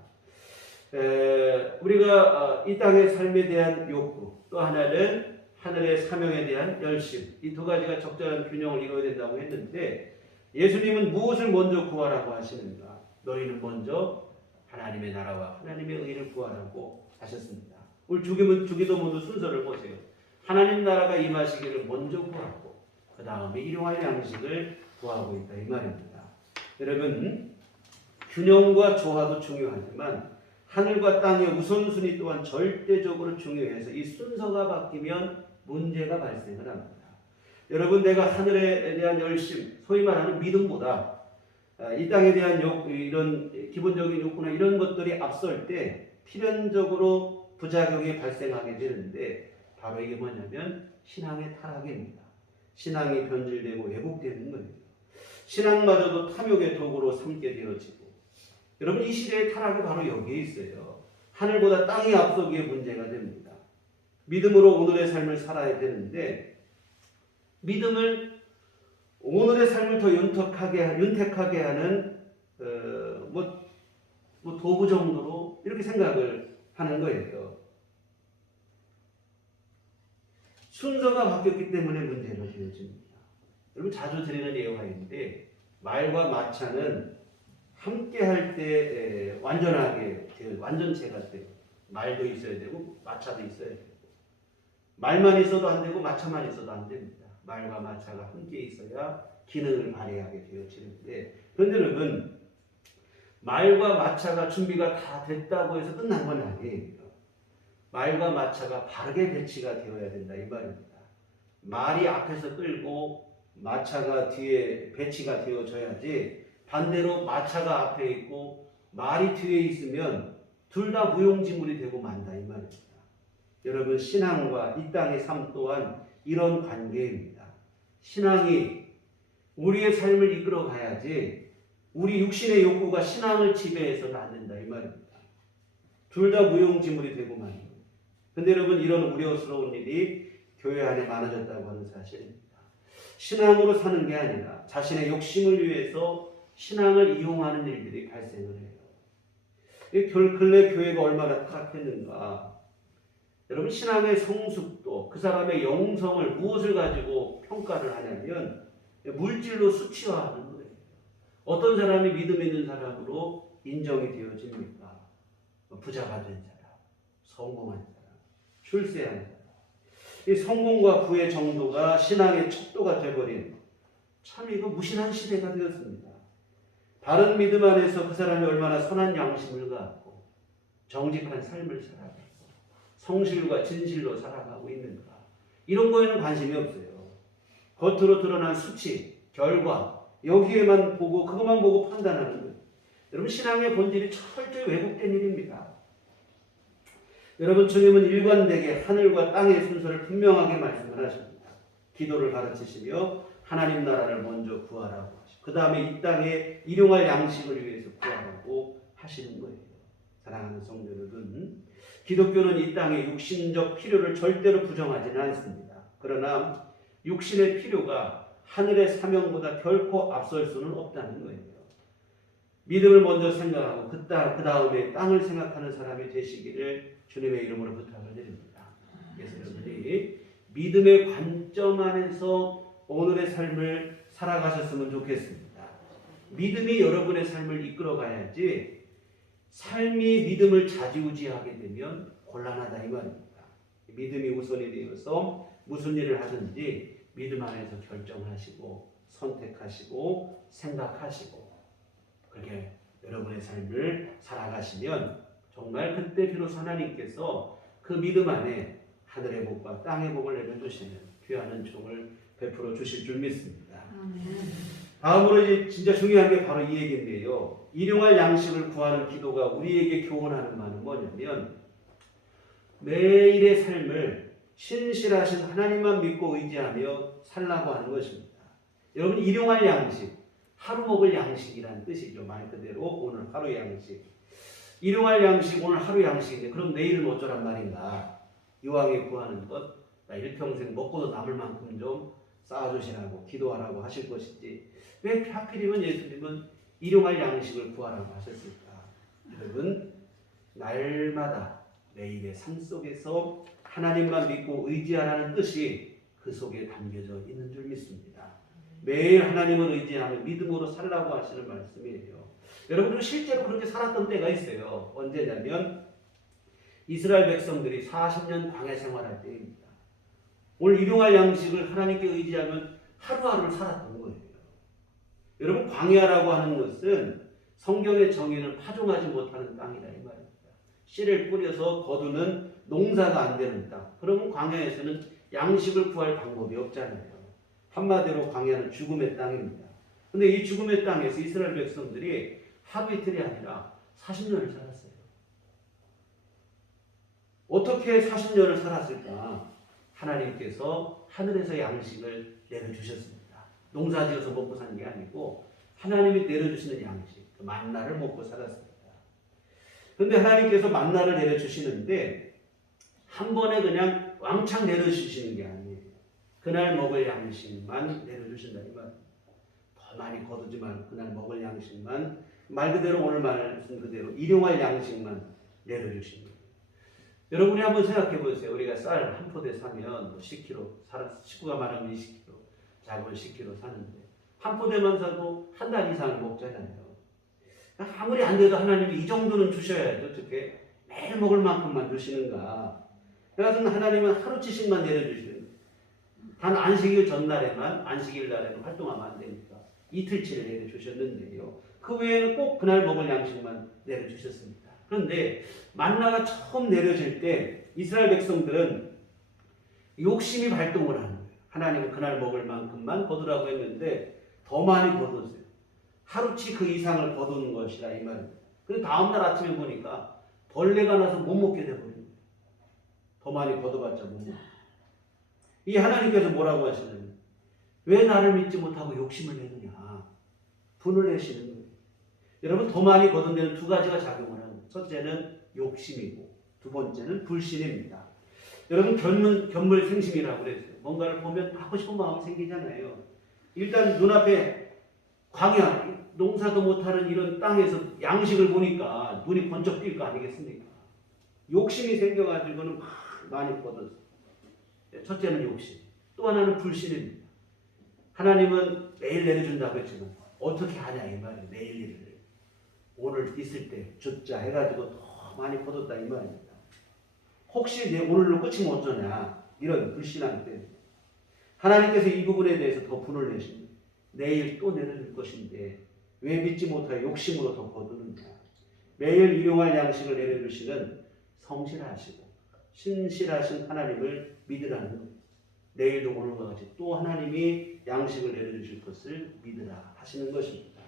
우리가 이 땅의 삶에 대한 욕구 또 하나는 하늘의 사명에 대한 열심 이 두 가지가 적절한 균형을 이루어야 된다고 했는데 예수님은 무엇을 먼저 구하라고 하시는가? 너희는 먼저 하나님의 나라와 하나님의 의를 구하라고 하셨습니다. 오늘 주기도문도 순서를 보세요. 하나님 나라가 임하시기를 먼저 구하고 그 다음에 일용할 양식을 구하고 있다 이 말입니다. 여러분 균형과 조화도 중요하지만 하늘과 땅의 우선순위 또한 절대적으로 중요해서 이 순서가 바뀌면 문제가 발생을 합니다. 여러분 내가 하늘에 대한 열심, 소위 말하는 믿음보다 이 땅에 대한 이런 기본적인 욕구나 이런 것들이 앞설 때 필연적으로 부작용이 발생하게 되는데 바로 이게 뭐냐면 신앙의 타락입니다. 신앙이 변질되고 왜곡되는 거예요. 신앙마저도 탐욕의 도구로 삼게 되어지고 여러분 이 시대의 타락이 바로 여기에 있어요. 하늘보다 땅이 앞서기에 문제가 됩니다. 믿음으로 오늘의 삶을 살아야 되는데 믿음을 오늘의 삶을 더 윤택하게 하는 도구 정도로 이렇게 생각을 하는 거예요. 순서가 바뀌었기 때문에 문제가 되어집니다. 여러분 자주 드리는 예화인데 말과 마차는 함께 할 때 완전체가 돼요. 말도 있어야 되고 마차도 있어야 되고 말만 있어도 안 되고 마차만 있어도 안 됩니다. 말과 마차가 함께 있어야 기능을 발휘하게 되어지는데 그런데 여러분 말과 마차가 준비가 다 됐다고 해서 끝난 건 아니에요. 말과 마차가 바르게 배치가 되어야 된다 이 말입니다. 말이 앞에서 끌고 마차가 뒤에 배치가 되어져야지 반대로 마차가 앞에 있고 말이 뒤에 있으면 둘 다 무용지물이 되고 만다 이 말입니다. 여러분 신앙과 이 땅의 삶 또한 이런 관계입니다. 신앙이 우리의 삶을 이끌어 가야지 우리 육신의 욕구가 신앙을 지배해서는 안 된다 이 말입니다. 둘 다 무용지물이 되고 만다. 근데 여러분 이런 우려스러운 일이 교회 안에 많아졌다고 하는 사실입니다. 신앙으로 사는 게 아니라 자신의 욕심을 위해서 신앙을 이용하는 일들이 발생을 해요. 근래 교회가 얼마나 타락했는가. 여러분 신앙의 성숙도 그 사람의 영성을 무엇을 가지고 평가를 하냐면 물질로 수치화하는 거예요. 어떤 사람이 믿음 있는 사람으로 인정이 되어집니까? 부자가 된 사람, 성공한 사람, 출세한 사람. 이 성공과 부의 정도가 신앙의 척도가 되어버린 참 이거 무신한 시대가 되었습니다. 바른 믿음 안에서 그 사람이 얼마나 선한 양심을 갖고 정직한 삶을 살아가고 성실과 진실로 살아가고 있는가 이런 거에는 관심이 없어요. 겉으로 드러난 수치, 결과 여기에만 보고 그것만 보고 판단하는 거예요. 여러분 신앙의 본질이 철저히 왜곡된 일입니다. 여러분 주님은 일관되게 하늘과 땅의 순서를 분명하게 말씀을 하십니다. 기도를 가르치시며 하나님 나라를 먼저 구하라고 하시고 그 다음에 이 땅에 일용할 양식을 위해서 구하라고 하시는 거예요. 사랑하는 성도 여러분, 기독교는 이 땅의 육신적 필요를 절대로 부정하지는 않습니다. 그러나 육신의 필요가 하늘의 사명보다 결코 앞설 수는 없다는 거예요. 믿음을 먼저 생각하고 그 다음에 땅을 생각하는 사람이 되시기를 주님의 이름으로 부탁을 드립니다. 그래서 여러분이 믿음의 관점 안에서 오늘의 삶을 살아가셨으면 좋겠습니다. 믿음이 여러분의 삶을 이끌어 가야지 삶이 믿음을 좌지우지하게 되면 곤란하다 이 말입니다. 믿음이 우선이 되어서 무슨 일을 하든지 믿음 안에서 결정하시고 선택하시고 생각하시고 그렇게 여러분의 삶을 살아가시면 정말 그때 비로소 하나님께서 그 믿음 안에 하늘의 복과 땅의 복을 내려주시는 귀한 은총을 베풀어 주실 줄 믿습니다. 다음으로 이제 진짜 중요한 게 바로 이 얘기인데요. 일용할 양식을 구하는 기도가 우리에게 교훈하는 바는 뭐냐면 매일의 삶을 신실하신 하나님만 믿고 의지하며 살라고 하는 것입니다. 여러분 일용할 양식, 하루 먹을 양식이라는 뜻이죠. 말 그대로 오늘 하루 양식. 일용할 양식, 오늘 하루 양식인데 그럼 내일은 어쩌란 말인가? 이왕에 구하는 것, 나 일평생 먹고도 남을 만큼 좀 쌓아주시라고 기도하라고 하실 것이지 왜 하필이면 예수님은 일용할 양식을 구하라고 하셨을까? 여러분 날마다 매일의 삶 속에서 하나님만 믿고 의지하라는 뜻이 그 속에 담겨져 있는 줄 믿습니다. 매일 하나님을 의지하며 믿음으로 살라고 하시는 말씀이에요. 여러분 실제로 그렇게 살았던 때가 있어요. 언제냐면 이스라엘 백성들이 40년 광야 생활할 때입니다. 오늘 일용할 양식을 하나님께 의지하면 하루하루를 살았던 거예요. 여러분, 광야라고 하는 것은 성경의 정의는 파종하지 못하는 땅이다 이 말입니다. 씨를 뿌려서 거두는 농사가 안 되는 땅. 그러면 광야에서는 양식을 구할 방법이 없잖아요. 한마디로 광야는 죽음의 땅입니다. 근데 이 죽음의 땅에서 이스라엘 백성들이 하루 이틀이 아니라 40년을 살았어요. 어떻게 40년을 살았을까? 하나님께서 하늘에서 양식을 내려주셨습니다. 농사지어서 먹고 사는 게 아니고 하나님이 내려주시는 양식, 그 만나를 먹고 살았습니다. 그런데 하나님께서 만나를 내려주시는데 한 번에 그냥 왕창 내려주시는 게 아니에요. 그날 먹을 양식만 내려주신다 이 말입니다. 더 많이 거두지만 그날 먹을 양식만, 말 그대로 오늘 말씀 그대로 일용할 양식만 내려주십니다. 여러분이 한번 생각해 보세요. 우리가 쌀 한 포대 사면 10kg, 식구가 많으면 20kg, 작은 10kg 사는데 한 포대만 사도 한 달 이상을 먹잖아요. 아무리 안 돼도 하나님이 이 정도는 주셔야지 어떻게 매일 먹을 만큼만 주시는가. 그래서 하나님은 하루치씩만 내려주시는, 단 안식일 전날에만, 안식일 날에는 활동하면 안 되니까 이틀치를 내려주셨는데요. 그 외에는 꼭 그날 먹을 양식만 내려주셨습니다. 그런데 만나가 처음 내려질 때 이스라엘 백성들은 욕심이 발동을 하는 거예요. 하나님은 그날 먹을 만큼만 거두라고 했는데 더 많이 거뒀어요. 하루치 그 이상을 거두는 것이라 이 말입니다. 그런데 다음날 아침에 보니까 벌레가 나서 못 먹게 돼버린 거예요. 더 많이 거둬봤자 못 먹어요. 이 하나님께서 뭐라고 하시냐면 왜 나를 믿지 못하고 욕심을 내느냐, 분을 내시는 거예요. 여러분, 더 많이 거둔 데는 두 가지가 작용을 하는 거예요. 첫째는 욕심이고 두 번째는 불신입니다. 여러분, 견물생심이라고 그랬어요. 뭔가를 보면 하고 싶은 마음이 생기잖아요. 일단 눈앞에 광야, 농사도 못하는 이런 땅에서 양식을 보니까 눈이 번쩍 뛸 거 아니겠습니까? 욕심이 생겨가지고는 많이 거뒀어요. 첫째는 욕심, 또 하나는 불신입니다. 하나님은 매일 내려준다고 했지만 어떻게 하냐 이 말이에요. 내일 일을 오늘 있을 때 줬자 해가지고 더 많이 거뒀다 이 말입니다. 혹시 내 오늘로 끝이 못 주냐, 이런 불신함 때문에 하나님께서 이 부분에 대해서 더 분을 내십니다. 내일 또 내려줄 것인데 왜 믿지 못하여 욕심으로 더 거두느냐. 매일 일용할 양식을 내려주시는 성실하시고 신실하신 하나님을 믿으라는 거예요. 내일도 오늘과 같이 또 하나님이 양식을 내려주실 것을 믿으라 하시는 것입니다.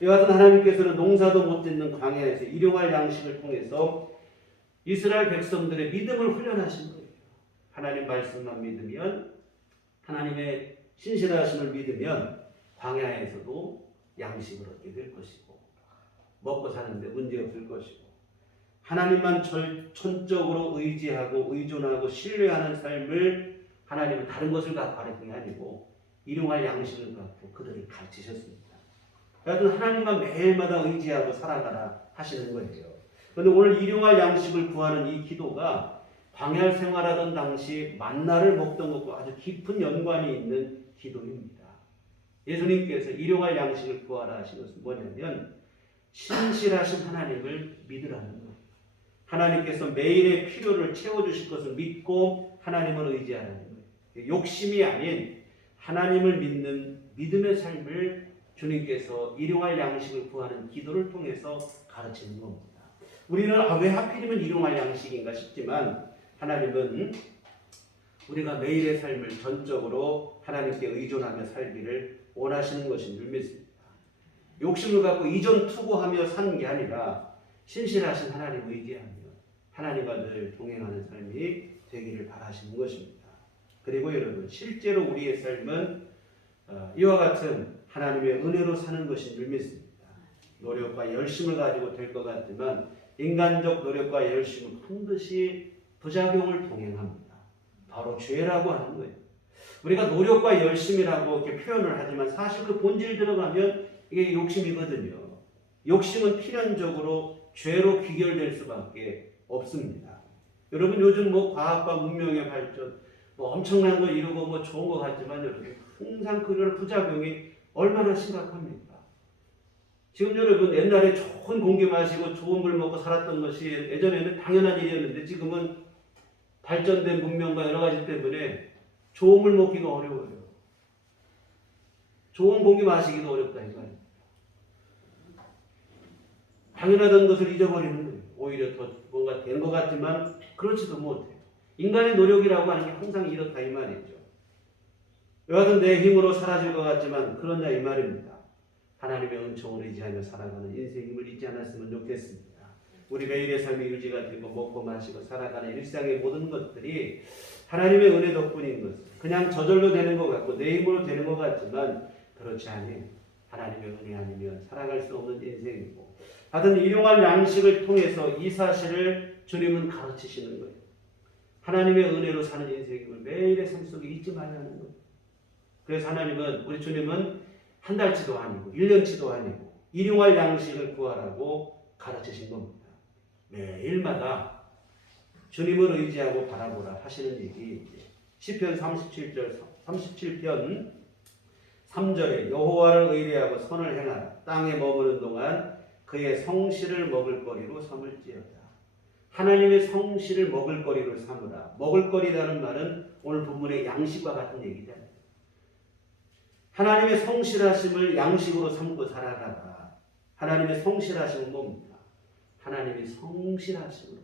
이와 같은 하나님께서는 농사도 못 짓는 광야에서 일용할 양식을 통해서 이스라엘 백성들의 믿음을 훈련하신 거예요. 하나님 말씀만 믿으면, 하나님의 신실하심을 믿으면 광야에서도 양식을 얻게 될 것이고 먹고 사는데 문제 없을 것이고 하나님만 전적으로 의지하고 의존하고 신뢰하는 삶을 하나님은 다른 것을 갖고 가르친 게 아니고 일용할 양식을 갖고 그들을 가르치셨습니다. 그래서 하나님만 매일마다 의지하고 살아가라 하시는 거예요. 그런데 오늘 일용할 양식을 구하는 이 기도가 광야 생활하던 당시 만나를 먹던 것과 아주 깊은 연관이 있는 기도입니다. 예수님께서 일용할 양식을 구하라 하신 것은 뭐냐면 신실하신 하나님을 믿으라는 거예요. 하나님께서 매일의 필요를 채워주실 것을 믿고 하나님을 의지하라는 거예요. 욕심이 아닌 하나님을 믿는 믿음의 삶을 주님께서 일용할 양식을 구하는 기도를 통해서 가르치는 겁니다. 우리는 왜 하필이면 일용할 양식인가 싶지만 하나님은 우리가 매일의 삶을 전적으로 하나님께 의존하며 살기를 원하시는 것인 줄 믿습니다. 욕심을 갖고 이전 투구하며 사는 게 아니라 신실하신 하나님을 의지하며 하나님과 늘 동행하는 삶이 되기를 바라시는 것입니다. 그리고 여러분, 실제로 우리의 삶은 이와 같은 하나님의 은혜로 사는 것인 줄 믿습니다. 노력과 열심을 가지고 될 것 같지만 인간적 노력과 열심은 반드시 부작용을 동행합니다. 바로 죄라고 하는 거예요. 우리가 노력과 열심이라고 이렇게 표현을 하지만 사실 그 본질 들어가면 이게 욕심이거든요. 욕심은 필연적으로 죄로 귀결될 수밖에 없습니다. 여러분, 요즘 과학과 문명의 발전 엄청난 거 이루고 좋은 것 같지만 여러분, 항상 그런 부작용이 얼마나 심각합니까? 지금 여러분, 옛날에 좋은 공기 마시고 좋은 물 먹고 살았던 것이 예전에는 당연한 일이었는데 지금은 발전된 문명과 여러 가지 때문에 좋은 물 먹기가 어려워요. 좋은 고기 마시기도 어렵다 이거예요. 당연하던 것을 잊어버리는 거예요. 오히려 더 뭔가 된 것 같지만 그렇지도 못해요. 인간의 노력이라고 하는 게 항상 이렇다 이 말이죠. 여하튼 내 힘으로 사라질 것 같지만 그러냐 이 말입니다. 하나님의 은총을 의지하며 살아가는 인생임을 잊지 않았으면 좋겠습니다. 우리 매일의 삶의 유지가 되고 먹고 마시고 살아가는 일상의 모든 것들이 하나님의 은혜 덕분인 것. 그냥 저절로 되는 것 같고 내 힘으로 되는 것 같지만 그렇지 않아요. 하나님의 은혜 아니면 살아갈 수 없는 인생이고 하여튼 일용할 양식을 통해서 이 사실을 주님은 가르치시는 거예요. 하나님의 은혜로 사는 인생임을 매일의 삶 속에 잊지 말라는 거예요. 그래서 하나님은 우리 주님은 한 달치도 아니고 1년치도 아니고 일용할 양식을 구하라고 가르치신 겁니다. 매일마다 주님을 의지하고 바라보라 하시는 얘기 시편 37편 3절에 여호와를 의뢰하고 선을 행하라 땅에 머무는 동안 그의 성실을 먹을 거리로 삼을지어다. 하나님의 성실을 먹을 거리로 삼으라. 먹을 거리라는 말은 오늘 본문의 양식과 같은 얘기잖아요. 하나님의 성실하심을 양식으로 삼고 살아가라. 하나님의 성실하심은 뭡니까? 하나님의 성실하심으로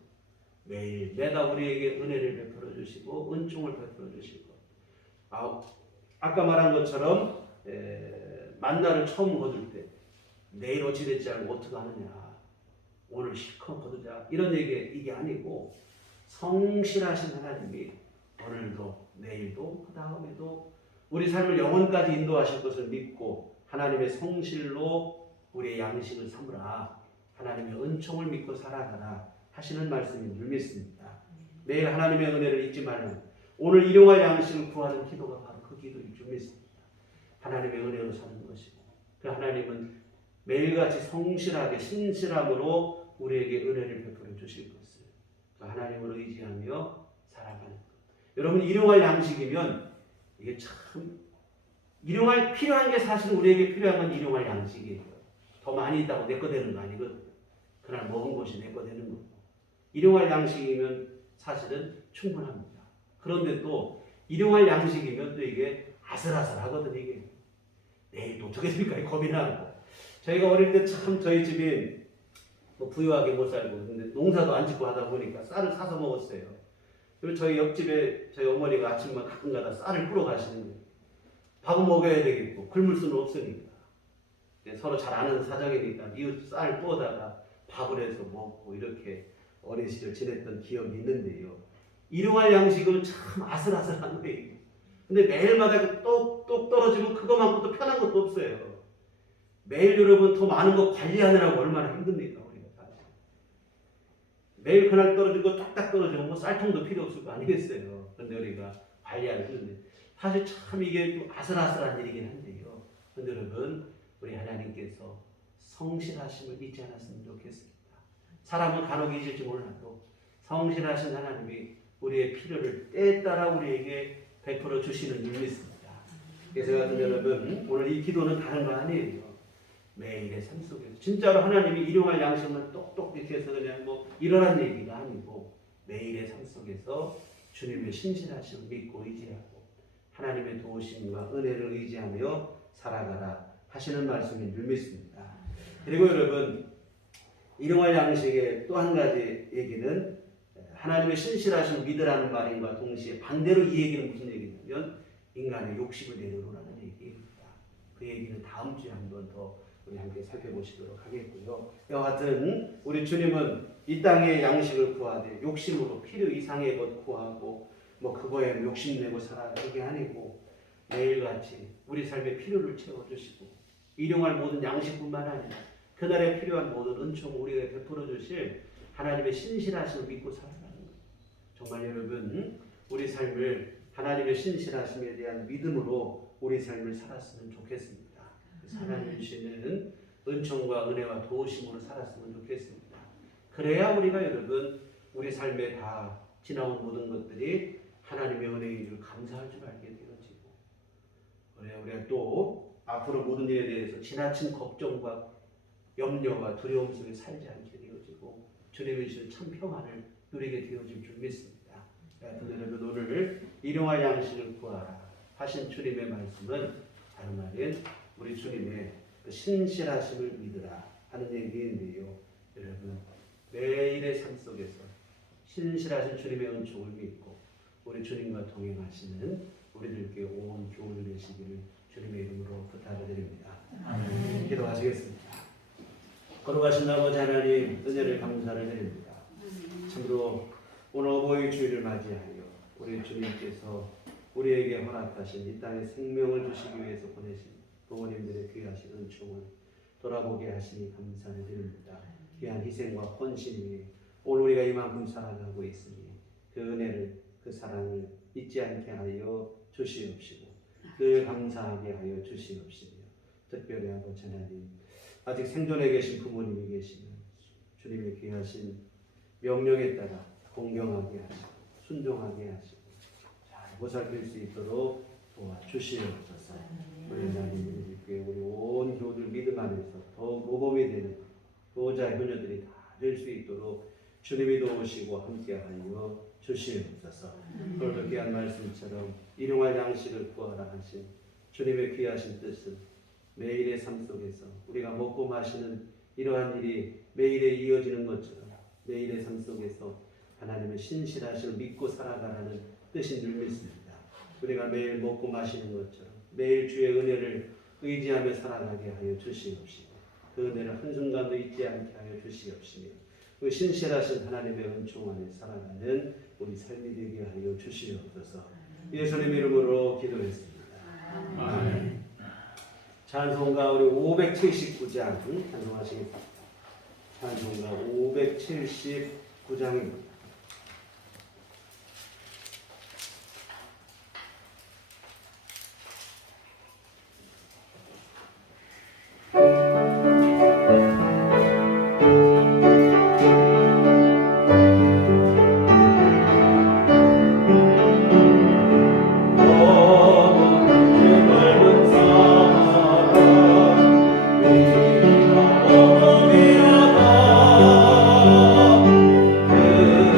매일 매달 우리에게 은혜를 베풀어 주시고 은총을 베풀어 주시고 아까 말한 것처럼 만나를 처음 거둘 때 내일 어찌 될지 알고 어떻게 하느냐 오늘 실컷 거두자 이런 이게 아니고 성실하신 하나님이 오늘도 내일도 그 다음에도 우리 삶을 영원까지 인도하실 것을 믿고 하나님의 성실로 우리의 양식을 삼으라. 하나님의 은총을 믿고 살아가라 하시는 말씀인 줄 믿습니다. 매일 하나님의 은혜를 잊지 말고 오늘 일용할 양식을 구하는 기도가 바로 그 기도인 줄 믿습니다. 하나님의 은혜로 사는 것이고 그 하나님은 매일같이 성실하게 신실함으로 우리에게 은혜를 베풀어 주실 것을 그 하나님을 의지하며 살아가는 것. 여러분 일용할 양식이면 이게 참 일용할 필요한 게 사실 우리에게 필요한 건 일용할 양식이에요. 더 많이 있다고 내 거 되는 거 아니거든요. 그날 먹은 것이 내 거 되는 거고 일용할 양식이면 사실은 충분합니다. 그런데 또 일용할 양식이면 또 이게 아슬아슬하거든요. 이게 내일 또 어떻게 됩니까? 겁이 나고 저희가 어릴 때 참 저희 집이 뭐 부유하게 못 살고 근데 농사도 안 짓고 하다 보니까 쌀을 사서 먹었어요. 그리고 저희 옆집에 저희 어머니가 아침만 가끔가다 쌀을 뿌러 가시는 거예요. 밥은 먹어야 되겠고 굶을 수는 없으니까 서로 잘 아는 사정이니까 이웃 쌀 뿌어다가 밥을 해서 먹고 이렇게 어린 시절 지냈던 기억이 있는데요. 일용할 양식은 참 아슬아슬한 거예요. 근데 매일마다 똑 떨어지면 그거만큼 또 편한 것도 없어요. 매일 여러분 더 많은 거 관리하느라고 얼마나 힘듭니까 우리가 사실. 매일 그날 떨어지고 딱딱 떨어지면 뭐 쌀통도 필요 없을 거 아니겠어요. 그런데 우리가 관리하는 건데 사실 참 이게 좀 아슬아슬한 일이긴 한데요. 그런데 여러분 우리 하나님께서 성실하심을 잊지 않았으면 좋겠습니다. 사람은 간혹 잊을지 몰라도 성실하신 하나님이 우리의 필요를 때에 따라 우리에게 베풀어 주시는 줄 믿습니다. 그래서 같은 여러분 오늘 이 기도는 다른 거 아니에요. 매일의 삶 속에서 진짜로 하나님이 일용할 양식만 똑똑 이렇게 해서 그냥 뭐 일어난 얘기가 아니고 매일의 삶 속에서 주님의 신실하심을 믿고 의지하고 하나님의 도우심과 은혜를 의지하며 살아가라 하시는 말씀인 줄 믿습니다. 그리고 여러분 일용할 양식의 또 한 가지 얘기는 하나님의 신실하심을 믿으라는 말인과 동시에 반대로 이 얘기는 무슨 얘기냐면 인간의 욕심을 내려놓으라는 얘기입니다. 그 얘기는 다음 주에 한 번 더 우리 함께 살펴보시도록 하겠고요. 여하튼 우리 주님은 이 땅의 양식을 구하되 욕심으로 필요 이상의 것 구하고 뭐 그거에 욕심내고 살아가는 게 아니고 매일같이 우리 삶의 필요를 채워주시고 일용할 모든 양식뿐만 아니라 그날에 필요한 모든 은총을 우리에게 베풀어 주실 하나님의 신실하심을 믿고 살아가는 거예요. 정말 여러분 우리 삶을 하나님의 신실하심에 대한 믿음으로 우리 삶을 살았으면 좋겠습니다. 하나님이 주시는 은총과 은혜와 도우심으로 살았으면 좋겠습니다. 그래야 우리가 여러분 우리 삶에 다 지나온 모든 것들이 하나님의 은혜인 줄 감사할 줄 알게 되어지고 그래야 우리가 또 앞으로 모든 일에 대해서 지나친 걱정과 염려와 두려움 속에 살지 않게 되어지고 주님의 주신 참 평안을 누리게 되어질 줄 믿습니다. 하여튼 여러분 오늘 일용할 양식을 구하라 하신 주님의 말씀은 다른 말인 우리 주님의 그 신실하심을 믿으라 하는 얘기인데요. 여러분 매일의 삶 속에서 신실하신 주님의 은총을 믿고 우리 주님과 동행하시는 우리들께 온 교훈을 내시기를 주님의 이름으로 부탁을 드립니다. 기도하시겠습니다. 걸어가신 아버지 하나님 은혜를 감사를 드립니다. 참으로 오늘 어버이 주일을 맞이하여 우리 주님께서 우리에게 허락하신 이 땅에 생명을 주시기 위해서 보내신 부모님들의 귀하신 은총을 돌아보게 하시니 감사를 드립니다. 귀한 희생과 헌신 위에 오늘 우리가 이만큼 살아가고 있으니 그 은혜를 그 사랑을 잊지 않게 하여 주시옵시고 늘 감사하게 하여 주시옵시며 특별히 아버지 하나님 아직 생존해 계신 부모님이 계시면 주님의 귀하신 명령에 따라 공경하게 하시고 순종하게 하시고 잘 보살필 수 있도록 도와주시옵소서. 우리 하나님 우리 온 교우들 믿음 안에서 더욱 모범이 되는 보호자 효녀들이 다 될 수 있도록 주님이 도우시고 함께하여 주시옵소서. 오늘도 귀한 말씀처럼 일용할 양식을 구하라 하신 주님의 귀하신 뜻은 매일의 삶 속에서 우리가 먹고 마시는 이러한 일이 매일에 이어지는 것처럼 매일의 삶 속에서 하나님의 신실하심을 믿고 살아가라는 뜻인 줄 믿습니다. 우리가 매일 먹고 마시는 것처럼 매일 주의 은혜를 의지하며 살아가게 하여 주시옵시고 그 은혜를 한순간도 잊지 않게 하여 주시옵시며 그 신실하신 하나님의 은총 안에 살아가는 우리 삶이 되게 하여 주시옵소서. 예수님의 이름으로 기도했습니다. 아멘. 찬송가 우리 579장 찬송하시겠습니다. 찬송가 579장입니다. 그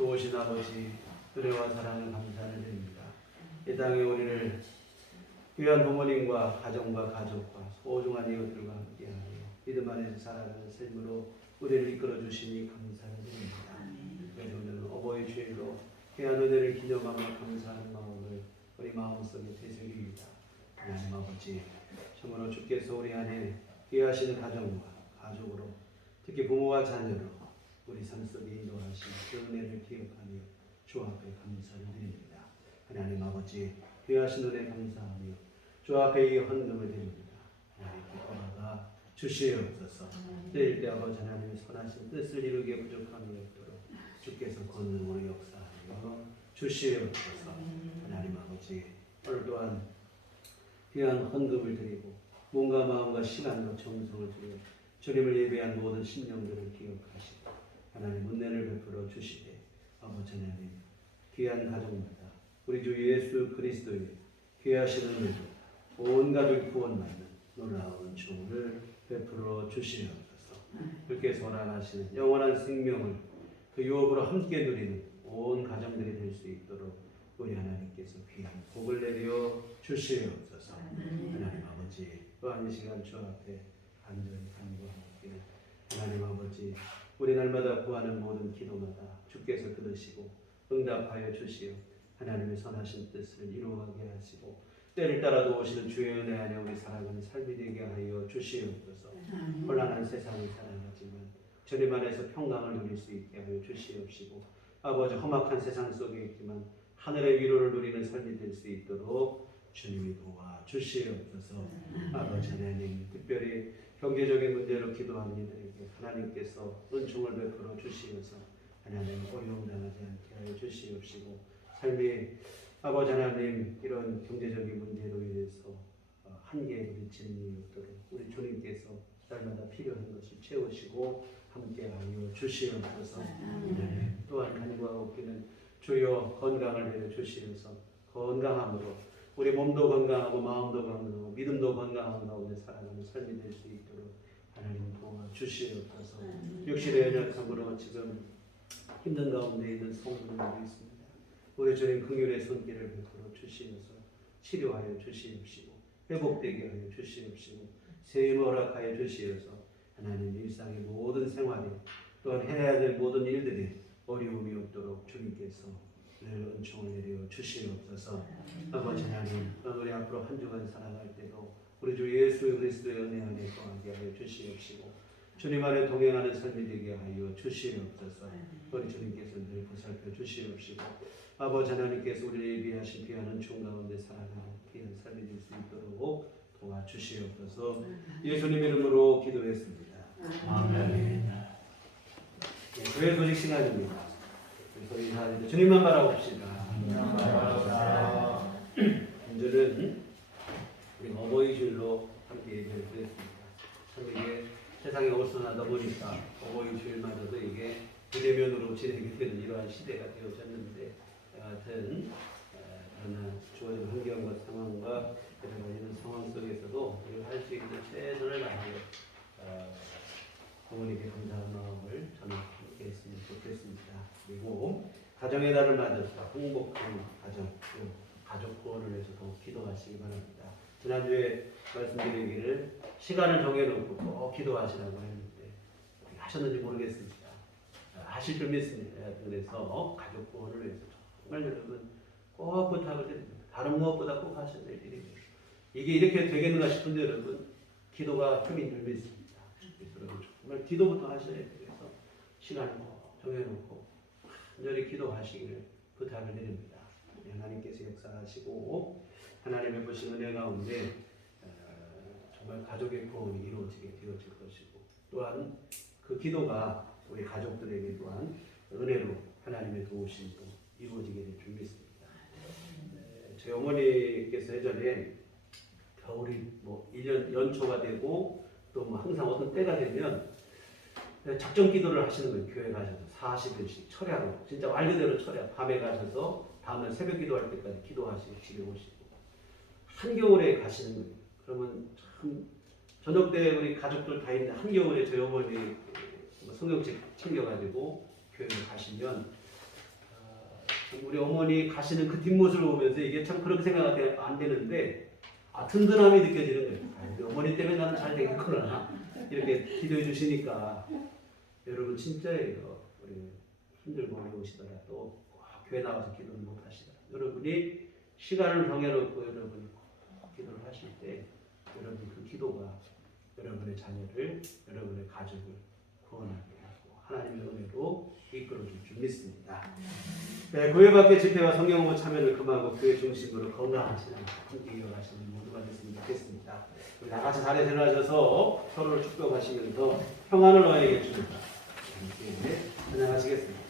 좋으신 아버지 은혜와 사랑을 감사를 드립니다. 이 땅에 우리를 귀한 부모님과 가정과 가족과 소중한 이웃들과 함께하며 믿음 안에서 살아가는 삶으로 우리를 이끌어 주시니 감사를 드립니다. 그래서 오늘 어버이 주일로 귀한 은혜를 기념하며 감사하는 마음을 우리 마음속에 되새깁니다. 하나님 아버지, 참으로 주께서 우리 안에 귀하신 가정과 가족으로 특히 부모와 자녀로 우리 삶 속에 인도하신 그 은혜를 기억하며 주 앞에 감사를 드립니다. 하나님 아버지, 귀하신 은혜 감사하며 주 앞에 이 헌금을 드립니다. 하나님 기뻐하가 주시옵소서. 때일 때 아버지 하나님의 선하신 뜻을 이루기에 부족함이 없도록 주께서 권능으로 역사하여 주시옵소서. 하나님 아버지, 오늘 또한 귀한 헌금을 드리고 몸과 마음과 시간과 정성을 들여 주님을 예배한 모든 심령들을 기억하시고 하나님 은혜를 베풀어 주시되 아버지 하나님 귀한 가족마다 우리 주 예수 그리스도의 귀하신 은혜로 온 가족 구원받는 놀라운 은총을 베풀어 주시옵소서. 주께서 원하시는 영원한 생명을 그 유업으로 함께 누리는 온 가정들이 될 수 있도록 우리 하나님께서 귀한 복을 내려 주시옵소서. 하나님 아버지, 또한 이 시간 주 앞에 간절히 간구하옵기를 하나님 아버지, 우리 날마다 구하는 모든 기도마다 주께서 들으시고 응답하여 주시어 하나님의 선하신 뜻을 이루어가게 하시고 때를 따라 도우시는 주의 은혜 안에 우리 살아가는 삶이 되게 하여 주시옵소서. 혼란한 세상을 살아가지만 주님 안에서 평강을 누릴 수 있게 하여 주시옵시고 아버지 험악한 세상 속에 있지만 하늘의 위로를 누리는 삶이 될 수 있도록 주님이 도와 주시옵소서. 아버지 하나님, 특별히 경제적인 문제로 기도하는 이들에게 하나님께서 은총을 베풀어 주시어서 하나님 어려움 당하지 않게 하여 주시옵시고 삶이 아버지 하나님 이런 경제적인 문제로 인해서 한계에 부딪히는 일이 없도록 우리 주님께서 날마다 필요한 것을 채우시고 함께하여 주시옵소서. 하나님 또한 간구하옵기는 주여 건강을 내려 주시면서 건강함으로 우리 몸도 건강하고 마음도 건강하고 믿음도 건강한 가운데 살아가는 삶이 될 수 있도록 하나님 도와주시옵소서. 육신의 연약함으로 지금 힘든 가운데 있는 성도들이 있습니다. 우리 주님 긍휼의 손길을 베풀어 주시면서 치료하여 주시옵시고 회복되게 하여 주시옵시고 세임을 허락하여 주시어서 하나님 일상의 모든 생활에 또한 해야 될 모든 일들이 어려움이 없도록 주님께서 늘 은총을 내려 주시옵소서. 아버지 하나님, 우리 앞으로 한 주간 살아갈 때도 우리 주 예수 그리스도의 은혜 안에 거하게 하여 주시옵시고 주님 안에 동행하는 삶이 되게 하여 주시옵소서. 우리 주님께서 늘 보살펴 주시옵시고 아버지 하나님께서 우리를 예비하신 귀한 은총 가운데 살아가는 귀한 삶이 될 수 있도록 도와주시옵소서. 예수님 이름으로 기도했습니다. 아멘. 교회 소식 시간입니다. 그래서 인사드리고 주님만 바라봅시다. 오늘은 우리 어버이 주일로 함께 예배를 드렸습니다. 참 이게 세상에 어수선하다 보니까 어버이 주일마저도 이게 비대면으로 진행이 되는 이러한 시대가 되어졌는데 하여튼 그러나 주어진 환경과 상황과 여러 가지 이런 상황 속에서도 우리가 할 수 있는 최선을 다하여 부모님께 감사한 마음을 저는 함께 했으면 좋겠습니다. 그리고 가정의 달을 맞아서 행복한 가정, 가족 구원을 위해서 더욱 기도하시기 바랍니다. 지난주에 말씀드리기를 시간을 정해놓고 꼭 기도하시라고 했는데 하셨는지 모르겠습니다. 하실 줄 믿습니다. 그래서 가족 구원을 위해서 정말 여러분 꼭 부탁을 드립니다. 다른 무엇보다 꼭 하셔야 될 일입니다. 이게 이렇게 되겠는가 싶은데 여러분 기도가 힘인 줄 믿습니다. 그래서 여러분 정말 기도부터 하셔야 돼요. 그래서 시간을 정해놓고 간절히 기도하시기를 부탁을 드립니다. 하나님께서 역사하시고 하나님의 보신 은혜 가운데 정말 가족의 구원이 이루어지게 되어질 것이고 또한 그 기도가 우리 가족들에게 또한 은혜로 하나님의 도우심도 이루어지게 될 줄 믿습니다. 저희 어머니께서 예전에 겨울이 뭐 1년 연초가 되고 또 뭐 항상 어떤 때가 되면 작정 기도를 하시는 거예요. 교회 가셔서 40일씩 철야로 진짜 말 그대로 철야 밤에 가셔서 다음날 새벽 기도할 때까지 기도하시고 집에 오시고 한겨울에 가시는 거예요. 그러면 참 저녁 때 우리 가족들 다 있는 한겨울에 저희 어머니 성경책 챙겨가지고 교회에 가시면 우리 어머니 가시는 그 뒷모습을 보면서 이게 참 그렇게 생각이 안 되는데 든든함이 느껴지는 거예요. 우리 어머니 때문에 나는 잘 되겠구나 이렇게 기도해 주시니까 여러분 진짜예요. 우리 힘들고 어려우시더라도 교회 나와서 기도는 못 하시더라. 여러분이 시간을 정해놓고 여러분 기도를 하실 때 여러분 그 기도가 여러분의 자녀를 여러분의 가족을 구원하게 하고 하나님의 은혜로 이끌어줄 줄 믿습니다. 네, 교회밖에 집회와 성경 공부 참여를 금하고 교회 중심으로 건강하시는 함께 이어가시는 모두가 됐으면 좋겠습니다. 우리 다 같이 자리에 일어나셔서 서로를 축복하시면서 평안을 너에게 주옵소서. 함께 찬양하시겠습니다.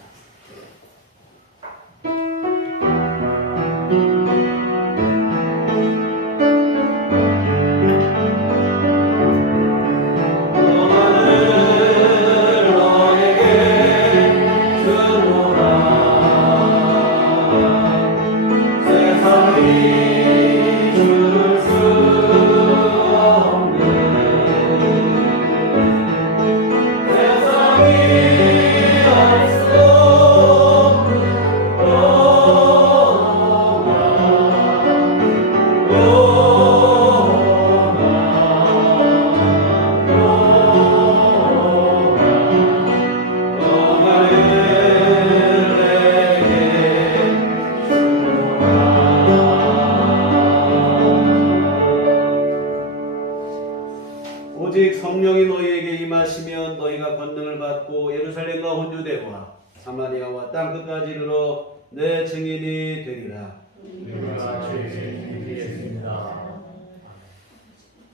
오직 성령이 너희에게 임하시면 너희가 권능을 받고 예루살렘과 온 유대와 사마리아와 땅 끝까지 이르러 내 증인이 되리라.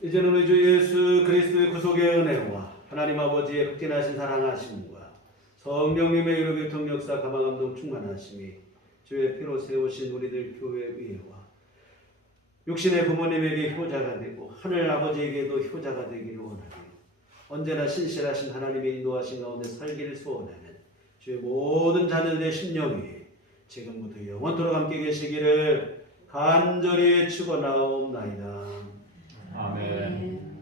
이제는 우리 주 예수 그리스도의 구속의 은혜와 하나님 아버지의 극진하신 사랑하심과 성령님의 이루 교통 역사 감화감동 충만하심이 주의 피로 세우신 우리들 교회 위에와 육신의 부모님에게 효자가 되고 하늘 아버지에게도 효자가 되기를 원하며 언제나 신실하신 하나님의 인도하신 가운데 살기를 소원하는 주의 모든 자녀들의 심령 위에 지금부터 영원토록 함께 계시기를 간절히 축원하옵나이다. 아멘.